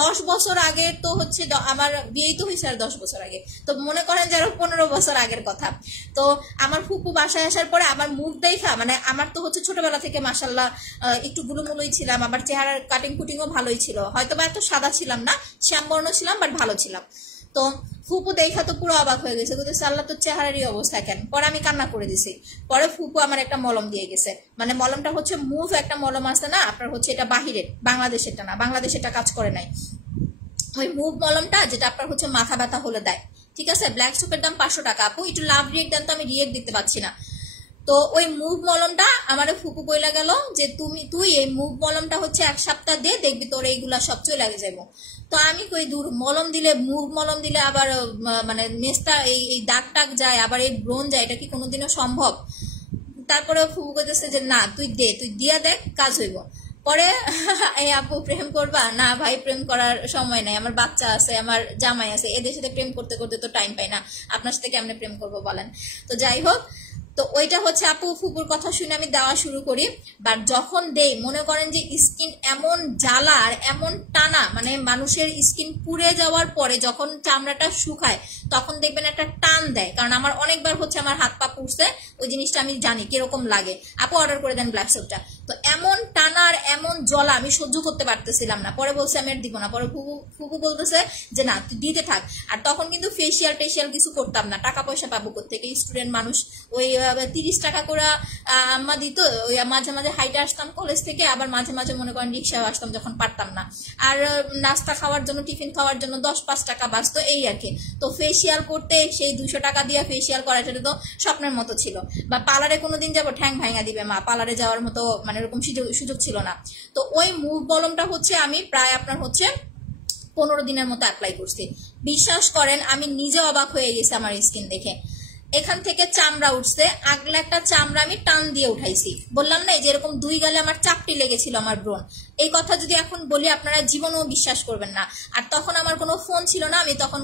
10 বছর আগে তো হচ্ছে আমার বিয়েই তো হয়েছে আর 10 বছর আগে, তো মনে করেন যে আরো 15 বছর আগের কথা। তো আমার ফুপু বাসায় আসার পরে আমার মুখ দেখা, মানে আমার তো হচ্ছে ছোটবেলা থেকে মাশাল্লাহ একটু গুলুমুলুই ছিলাম, আমার চেহারার কাটিং কুটিংও ভালোই ছিল, হয়তো বা এত সাদা ছিলাম না, শ্যামবর্ণ ছিলাম, বাট ভালো ছিলাম। তো ফুপু দেখা তো পুরো অবাক হয়ে গেছে, বলতেছে আল্লাহ তোর চেহারারই অবস্থা কেন। পরে আমি কান্না করে দিছি। পরে ফুপু আমার একটা মলম দিয়ে গেছে, মানে মলমটা হচ্ছে মুভ একটা মলম আছে না আপনার, হচ্ছে এটা বাহিরের, বাংলাদেশেরটা না, বাংলাদেশেরটা কাজ করে নাই। ওই মুভ মলমটা যেটা আপনার হচ্ছে মাথা ব্যথা হলে দেয়, ঠিক আছে? ব্ল্যাক সোপের দাম 500 টাকা। আপু একটু লাভ রিয়েক্ট দেন তো, আমি রিয়েক্ট দিতে পারছি না। তো ওই মুভ মলমটা আমার ফুপু বইলা গেল যে তুই এই মুভ মলমটা হচ্ছে 1 সপ্তাহ দিয়ে দেখবি তোর এইগুলা সব চলে যাবো। তো আমি কই দূর, মলম দিলে, মুভ মলম দিলে আবার মানে নেস্তা এই দাগ টাগ যায়, আবার এই ব্রণ যায়, এটা কি কোনোদিনও সম্ভব? তারপরে ফুপু কইতেছে যে না তুই দিয়া দেখ, কাজ হইব। পরে এই আপু প্রেম করবা না? ভাই প্রেম করার সময় নাই, আমার বাচ্চা আছে, আমার জামাই আছে, এদের সাথে প্রেম করতে করতে তো টাইম পাই না, আপনার সাথে কেমনে প্রেম করবো বলেন? তো যাই হোক, তো ওইটা হচ্ছে আপু ফুপুর কথা শুনে আমি দেওয়া শুরু করি। বাট যখন দেই মনে করেন যে স্কিন এমন জ্বালা আর এমন টানা, মানে মানুষের স্কিন পুড়ে যাওয়ার পরে যখন চামড়াটা শুকায় তখন দেখবেন একটা টান দেয়। কারণ আমার অনেকবার হচ্ছে আমার হাত পা পুড়ছে, ওই জিনিসটা আমি জানি কিরকম লাগে। আপু অর্ডার করে দেন ব্ল্যাক সোপটা। তো এমন টানা আর এমন জ্বলা আমি সহ্য করতে পারতেছিলাম না। পরে বলছে আমি আর দিব না। পরে ফুপু বলতেছে যে না তুই দিতে থাক। আর তখন কিন্তু ফেসিয়াল টেসিয়াল কিছু করতাম না, টাকা পয়সা পাবো কোথেকে? স্টুডেন্ট মানুষ, ওই 30 টাকা করে আম্মা দিত, ওই মাঝে মাঝে হাইটে আসতাম কলেজ থেকে, আবার মাঝে মাঝে মনে করেন রিক্সায় আসতাম যখন পারতাম না। আর নাস্তা খাওয়ার জন্য, টিফিন খাওয়ার জন্য 10-5 টাকা বাঁচতো, এই আর কি। তো ফেসিয়াল করতে সেই 200 টাকা দিয়ে ফেসিয়াল করা, সেটা তো স্বপ্নের মতো ছিল। বা পার্লারে কোনোদিন যাবো, ঠ্যাং ভাঙা দিবে মা, পার্লারে যাওয়ার মতো মানে এরকম সুযোগ ছিল না। তো ওই মুভ মলমটা হচ্ছে আমি প্রায় আপনার হচ্ছে 15 দিনের মতো অ্যাপ্লাই করছি। বিশ্বাস করেন আমি নিজে অবাক হয়ে গেছি আমার স্কিন দেখে। এখান থেকে চামড়া উঠছে, আগলা একটা চামড়া আমি টান দিয়ে উঠাইছি। বললাম না এই যে এরকম 2 গালে আমার চাপটি লেগেছিল আমার ব্রণ। এই কথা যদি এখন বলি আপনারা জীবনেও বিশ্বাস করবেন না। আর তখন আমার কোনো ফোন ছিল না, আমি তখন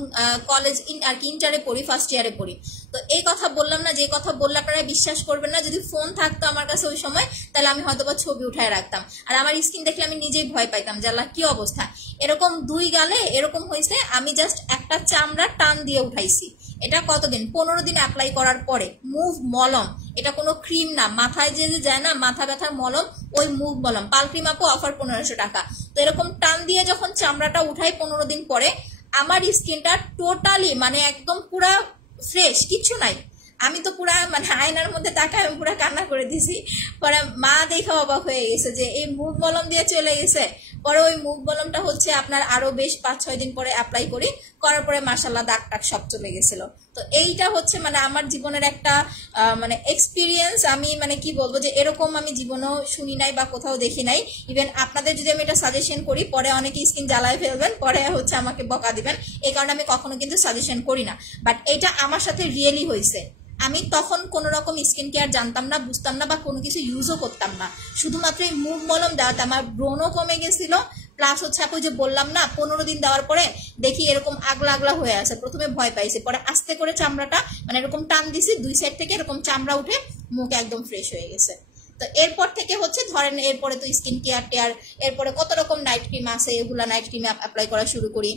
কলেজ আর কি ইন্টারে পড়ি, ফার্স্ট ইয়ারে পড়ি। তো এই কথা বললাম না, যে কথা বললে আপনারা বিশ্বাস করবেন না। যদি ফোন থাকতো আমার কাছে ওই সময়, তাহলে আমি হয়তো বা ছবি উঠায় রাখতাম। আর আমার স্কিন দেখলে আমি নিজেই ভয় পাইতাম যে আল্লাহ কি অবস্থা। এরকম 2 গালে এরকম হয়েছে, আমি জাস্ট একটা চামড়া টান দিয়ে উঠাইছি। এটা কতদিন? 15 দিন অ্যাপ্লাই করার পরে। মুভ মলম, এটা কোনো ক্রিম না, মাথায় যে যায় না মাথা ব্যথার মলম, ওই মুভ মলম। পাল ক্রিম আপু অফার 1500 টাকা। তো এরকম টান দিয়ে যখন চামড়াটা উঠাই 15 দিন পরে, আমার স্কিনটা টোটালি মানে একদম পুরা ফ্রেশ, কিছু নাই। আমি তো পুরা মানে আয়নার মধ্যে তাকায় আমি পুরা কান্না করে দিছি। পরে মা দেখে অবাক হয়ে গেছে যে এই মুভ মলম দিয়ে চলে গেছে। পরে ওই মুভ মলমটা হচ্ছে আপনার আরো বেশ 5-6 দিন পরে অ্যাপ্লাই করার পরে মাশাআল্লাহ দাগ টাগ সব চলে গেছিল। তো এইটা হচ্ছে মানে আমার জীবনের একটা মানে এক্সপিরিয়েন্স। আমি মানে কি বলবো যে এরকম আমি জীবনেও শুনি নাই বা কোথাও দেখি নাই। ইভেন আপনাদের যদি আমি এটা সাজেশন করি, পরে অনেকে স্কিন জ্বালায় ফেলবেন, পরে হচ্ছে আমাকে বকা দিবেন। এই কারণে আমি কখনো কিন্তু সাজেশন করি না। বাট এটা আমার সাথে রিয়েলি হয়েছে। আমি তখন কোনো রকম স্কিন কেয়ার জানতাম না, বুঝতাম না, বা কোনো কিছু ইউজও করতাম না। শুধুমাত্র এই মুভ মলম দেওয়াতে আমার ব্রণও কমে গেছিল, প্লাস হচ্ছে আপু যে বললাম না 15 দিন দেওয়ার পরে দেখি এরকম আগলা আগলা হয়ে আছে। প্রথমে ভয় পাইছি, পরে আস্তে করে চামড়াটা মানে এরকম টান দিছি, 2 সাইড থেকে এরকম চামড়া উঠে মুখ একদম ফ্রেশ হয়ে গেছে। তো এরপর থেকে হচ্ছে ধরেন এরপরে তো স্কিন কেয়ার টেয়ার, এরপরে কত রকম নাইট ক্রিম আছে, এগুলা নাইট ক্রিম অ্যাপ্লাই করা শুরু করি।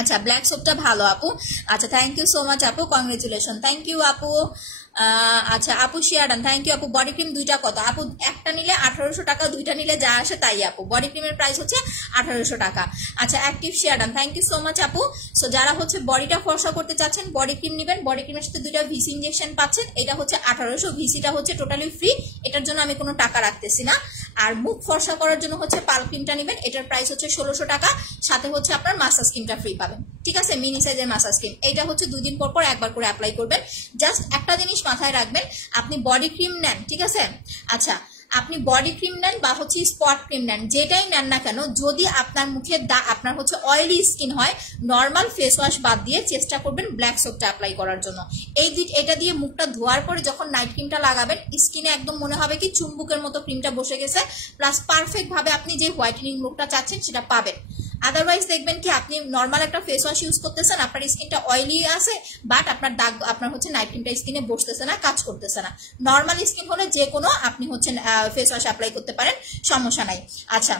আচ্ছা ব্ল্যাক সোপটা ভালো আপু। আচ্ছা থ্যাংক ইউ সো মাচ আপু, কংগ্রেচুলেশন, থ্যাংক ইউ আপু। আচ্ছা আপু শিয়ারান থ্যাংক ইউ আপু। বডি ক্রিম দুইটা কত আপু? একটা নিলে 1800 টাকা, দুইটা নিলে যা আসে তাই আপু। বডি ক্রিমের প্রাইস হচ্ছে 1800 টাকা। আচ্ছা অ্যাক্টিভ শিয়ারান থ্যাংক ইউ সো মাচ আপু। সো যারা হচ্ছে বডিটা ফর্সা করতে চাচ্ছেন বডি ক্রিম নেবেন, বডি ক্রিমের সাথে 2টা ভিসি ইনজেকশন পাচ্ছেন। এটা হচ্ছে 1800, ভিসিটা হচ্ছে টোটালি ফ্রি, এটার জন্য আমি কোনো টাকা রাখতেছি না। আর মুখ ফর্সা করার জন্য হচ্ছে পাল ক্রিমটা নেবেন, এটার প্রাইস হচ্ছে 1600 টাকা, সাথে হচ্ছে আপনার মাসাজ ক্রিমটা ফ্রি পাবেন। ঠিক আছে, মিনি সাইজের মাসাজ ক্রিম। এইটা হচ্ছে 2 দিন পর পর একবার করে অ্যাপ্লাই করবেন। জাস্ট একটা জিনিস মাথায় রাখবেন, আপনি বডি ক্রিম নেন, ঠিক আছে? আচ্ছা আপনি বডি ক্রিম নেন বা হচ্ছে স্পট ক্রিম নেন, যেটাই নেন না কেন, যদি আপনার মুখে আপনার হচ্ছে অয়েলি স্কিন হয়, নর্মাল ফেস ওয়াশ বাদ দিয়ে চেষ্টা করবেন ব্ল্যাক সোপটা অ্যাপ্লাই করার জন্য। এটা দিয়ে মুখটা ধোয়ার পরে যখন নাইট ক্রিমটা লাগাবেন, স্কিনে একদম মনে হবে কি চুম্বুকের মতো ক্রিমটা বসে গেছে, প্লাস পারফেক্ট ভাবে আপনি যে হোয়াইটেনিং লুকটা চাচ্ছেন সেটা পাবেন। আদারওয়াইজ দেখবেন কি আপনি নর্মাল একটা ফেস ওয়াশ ইউজ করতেছেন, আপনার স্কিনটা অয়েলি আছে, বাট আপনার দাগ আপনার হচ্ছে নাইট ক্রিমটা স্কিনে বসতেছে না, কাজ করতেছে না। নর্মাল স্কিন হলে যে কোনো আপনি হচ্ছে ফেস ওয়াশ অ্যাপ্লাই করতে পারেন, সমস্যা নাই। আচ্ছা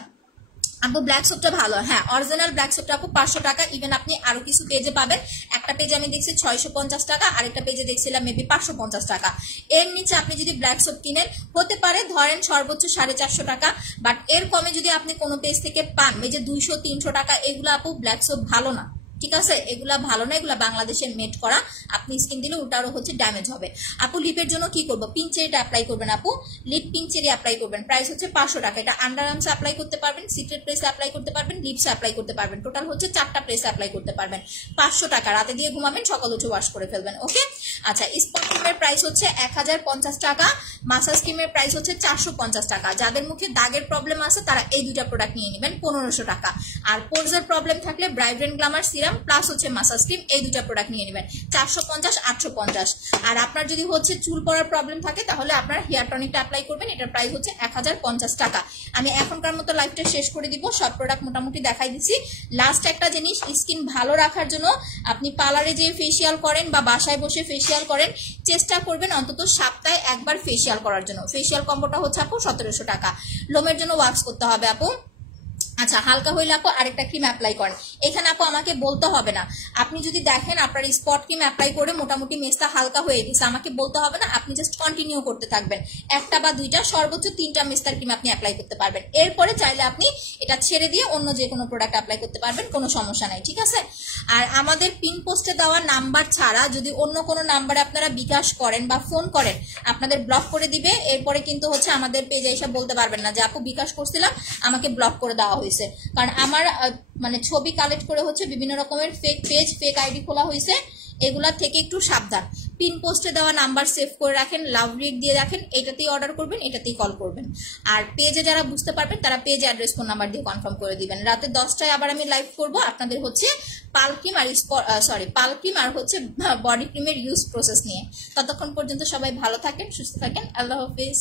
আপু ব্ল্যাক সোপটা ভালো, হ্যাঁ অরিজিনাল ব্ল্যাক সোপটা আপু 500 টাকা। ইভেন আপনি আরো কিছু পেজে পাবেন, একটা পেজে আমি দেখছি 650 টাকা, আরেকটা পেজে দেখছিলাম মেবি 550 টাকা। এর নিচে আপনি যদি ব্ল্যাক সোপ কিনেন, হতে পারে ধরেন সর্বোচ্চ 450 টাকা, বাট এর কমে যদি আপনি কোনো পেজ থেকে পান, এই যে 200-300 টাকা, এগুলো আপু ব্ল্যাক সোপ ভালো না, ঠিক আছে, এগুলা ভালো না, এগুলা বাংলাদেশে মেড করা, আপনি স্কিন দিলে ওটারও হচ্ছে ড্যামেজ হবে। আপু লিপের জন্য কি করবো, পিঙ্ক চেরিটা অ্যাপ্লাই করবেন আপু, লিপ পিঙ্ক চেরি অ্যাপ্লাই করবেন, প্রাইস হচ্ছে 500 টাকা। এটা আন্ডার আর্মসে অ্যাপ্লাই করতে পারবেন, সিক্রেট প্রেসে অ্যাপ্লাই করতে পারবেন, লিপসে অ্যাপ্লাই করতে পারবেন, টোটাল হচ্ছে 4টা প্রেসে অ্যাপ্লাই করতে পারবেন। 500 টাকা, রাতে দিয়ে ঘুমাবেন, সকাল উঠে ওয়াশ করে ফেলবেন। ওকে আচ্ছা, স্পট ক্রিমের প্রাইস হচ্ছে 1050 টাকা, মাসাজ ক্রিমের প্রাইস হচ্ছে 450 টাকা। যাদের মুখে দাগের প্রবলেম আছে তারা এই দুইটা প্রোডাক্ট নিয়ে নেবেন 1500 টাকা। আর পোর্সের প্রবলেম থাকলে ব্রাইট গ্ল্যামার সিরাম প্লাস হচ্ছে মাসাজ ক্রিম, এই দুইটা প্রোডাক্ট নিয়ে নেবেন 450-850। আর আপনার যদি হচ্ছে চুল পড়ার প্রবলেম থাকে তাহলে আপনার হেয়ার টনিকটা অ্যাপ্লাই করবেন, এটার প্রাইস হচ্ছে 1050 টাকা। আমি এখনকার মতো লাইভটা শেষ করে দিব, সব প্রোডাক্ট মোটামুটি দেখাই দিচ্ছি। লাস্ট একটা জিনিস, স্কিন ভালো রাখার জন্য আপনি পার্লারে যে ফেসিয়াল করেন বা বাসায় বসে ফেসিয়াল করেন, চেষ্টা করবেন অন্তত সপ্তাহে একবার ফেসিয়াল করার জন্য। ফেসিয়াল কম্বোটা হচ্ছে আপু 1700 টাকা। লোমের জন্য ওয়াক্স করতে হবে আপু। আচ্ছা হালকা হইলে আপু আরেকটা ক্রিম অ্যাপ্লাই করেন, এখানে আপু আমাকে বলতে হবে না। আপনি যদি দেখেন আপনার স্পট ক্রিম অ্যাপ্লাই করে মোটামুটি মেজটা হালকা হয়ে গেছে, আমাকে বলতে হবে না, আপনি জাস্ট কন্টিনিউ করতে থাকবেন। একটা বা দুইটা সর্বোচ্চ 3টা মেস্তার ক্রিম আপনি অ্যাপ্লাই করতে পারবেন। এরপরে চাইলে আপনি এটা ছেড়ে দিয়ে অন্য যে কোনো প্রোডাক্ট অ্যাপ্লাই করতে পারবেন, কোনো সমস্যা নাই, ঠিক আছে। আর আমাদের পিন পোস্টে দেওয়া নাম্বার ছাড়া যদি অন্য কোনো নাম্বারে আপনারা বিকাশ করেন বা ফোন করেন, আপনাদের ব্লক করে দিবে। এরপরে কিন্তু হচ্ছে আমাদের পেজে এসে বলতে পারবেন না যে আপু বিকাশ করছিলাম আমাকে ব্লক করে দেওয়া হয়েছে, কারণ আমার মানে ছবি কালেক্ট করে হচ্ছে বিভিন্ন রকমের ফেক পেজ, ফেক আইডি খোলা হয়েছে, এগুলা থেকে একটু সাবধান। পিন পোস্টে দেওয়া নাম্বার সেভ করে রাখেন, লাভ রিড দিয়ে রাখেন, এটাতেই অর্ডার করবেন, এটাতেই কল করবেন। আর পেজে যারা বুঝতে পারবেন তারা পেজ অ্যাড্রেস ফোন নাম্বার দিয়ে কনফার্ম করে দিবেন। রাতে 10টায় আবার আমি লাইভ করব আপনাদের হচ্ছে পাল ক্রিম আর হচ্ছে বডি ক্রিমের ইউজ প্রসেস নিয়ে। ততক্ষণ পর্যন্ত সবাই ভালো থাকেন, সুস্থ থাকেন, আল্লাহ হাফিজ।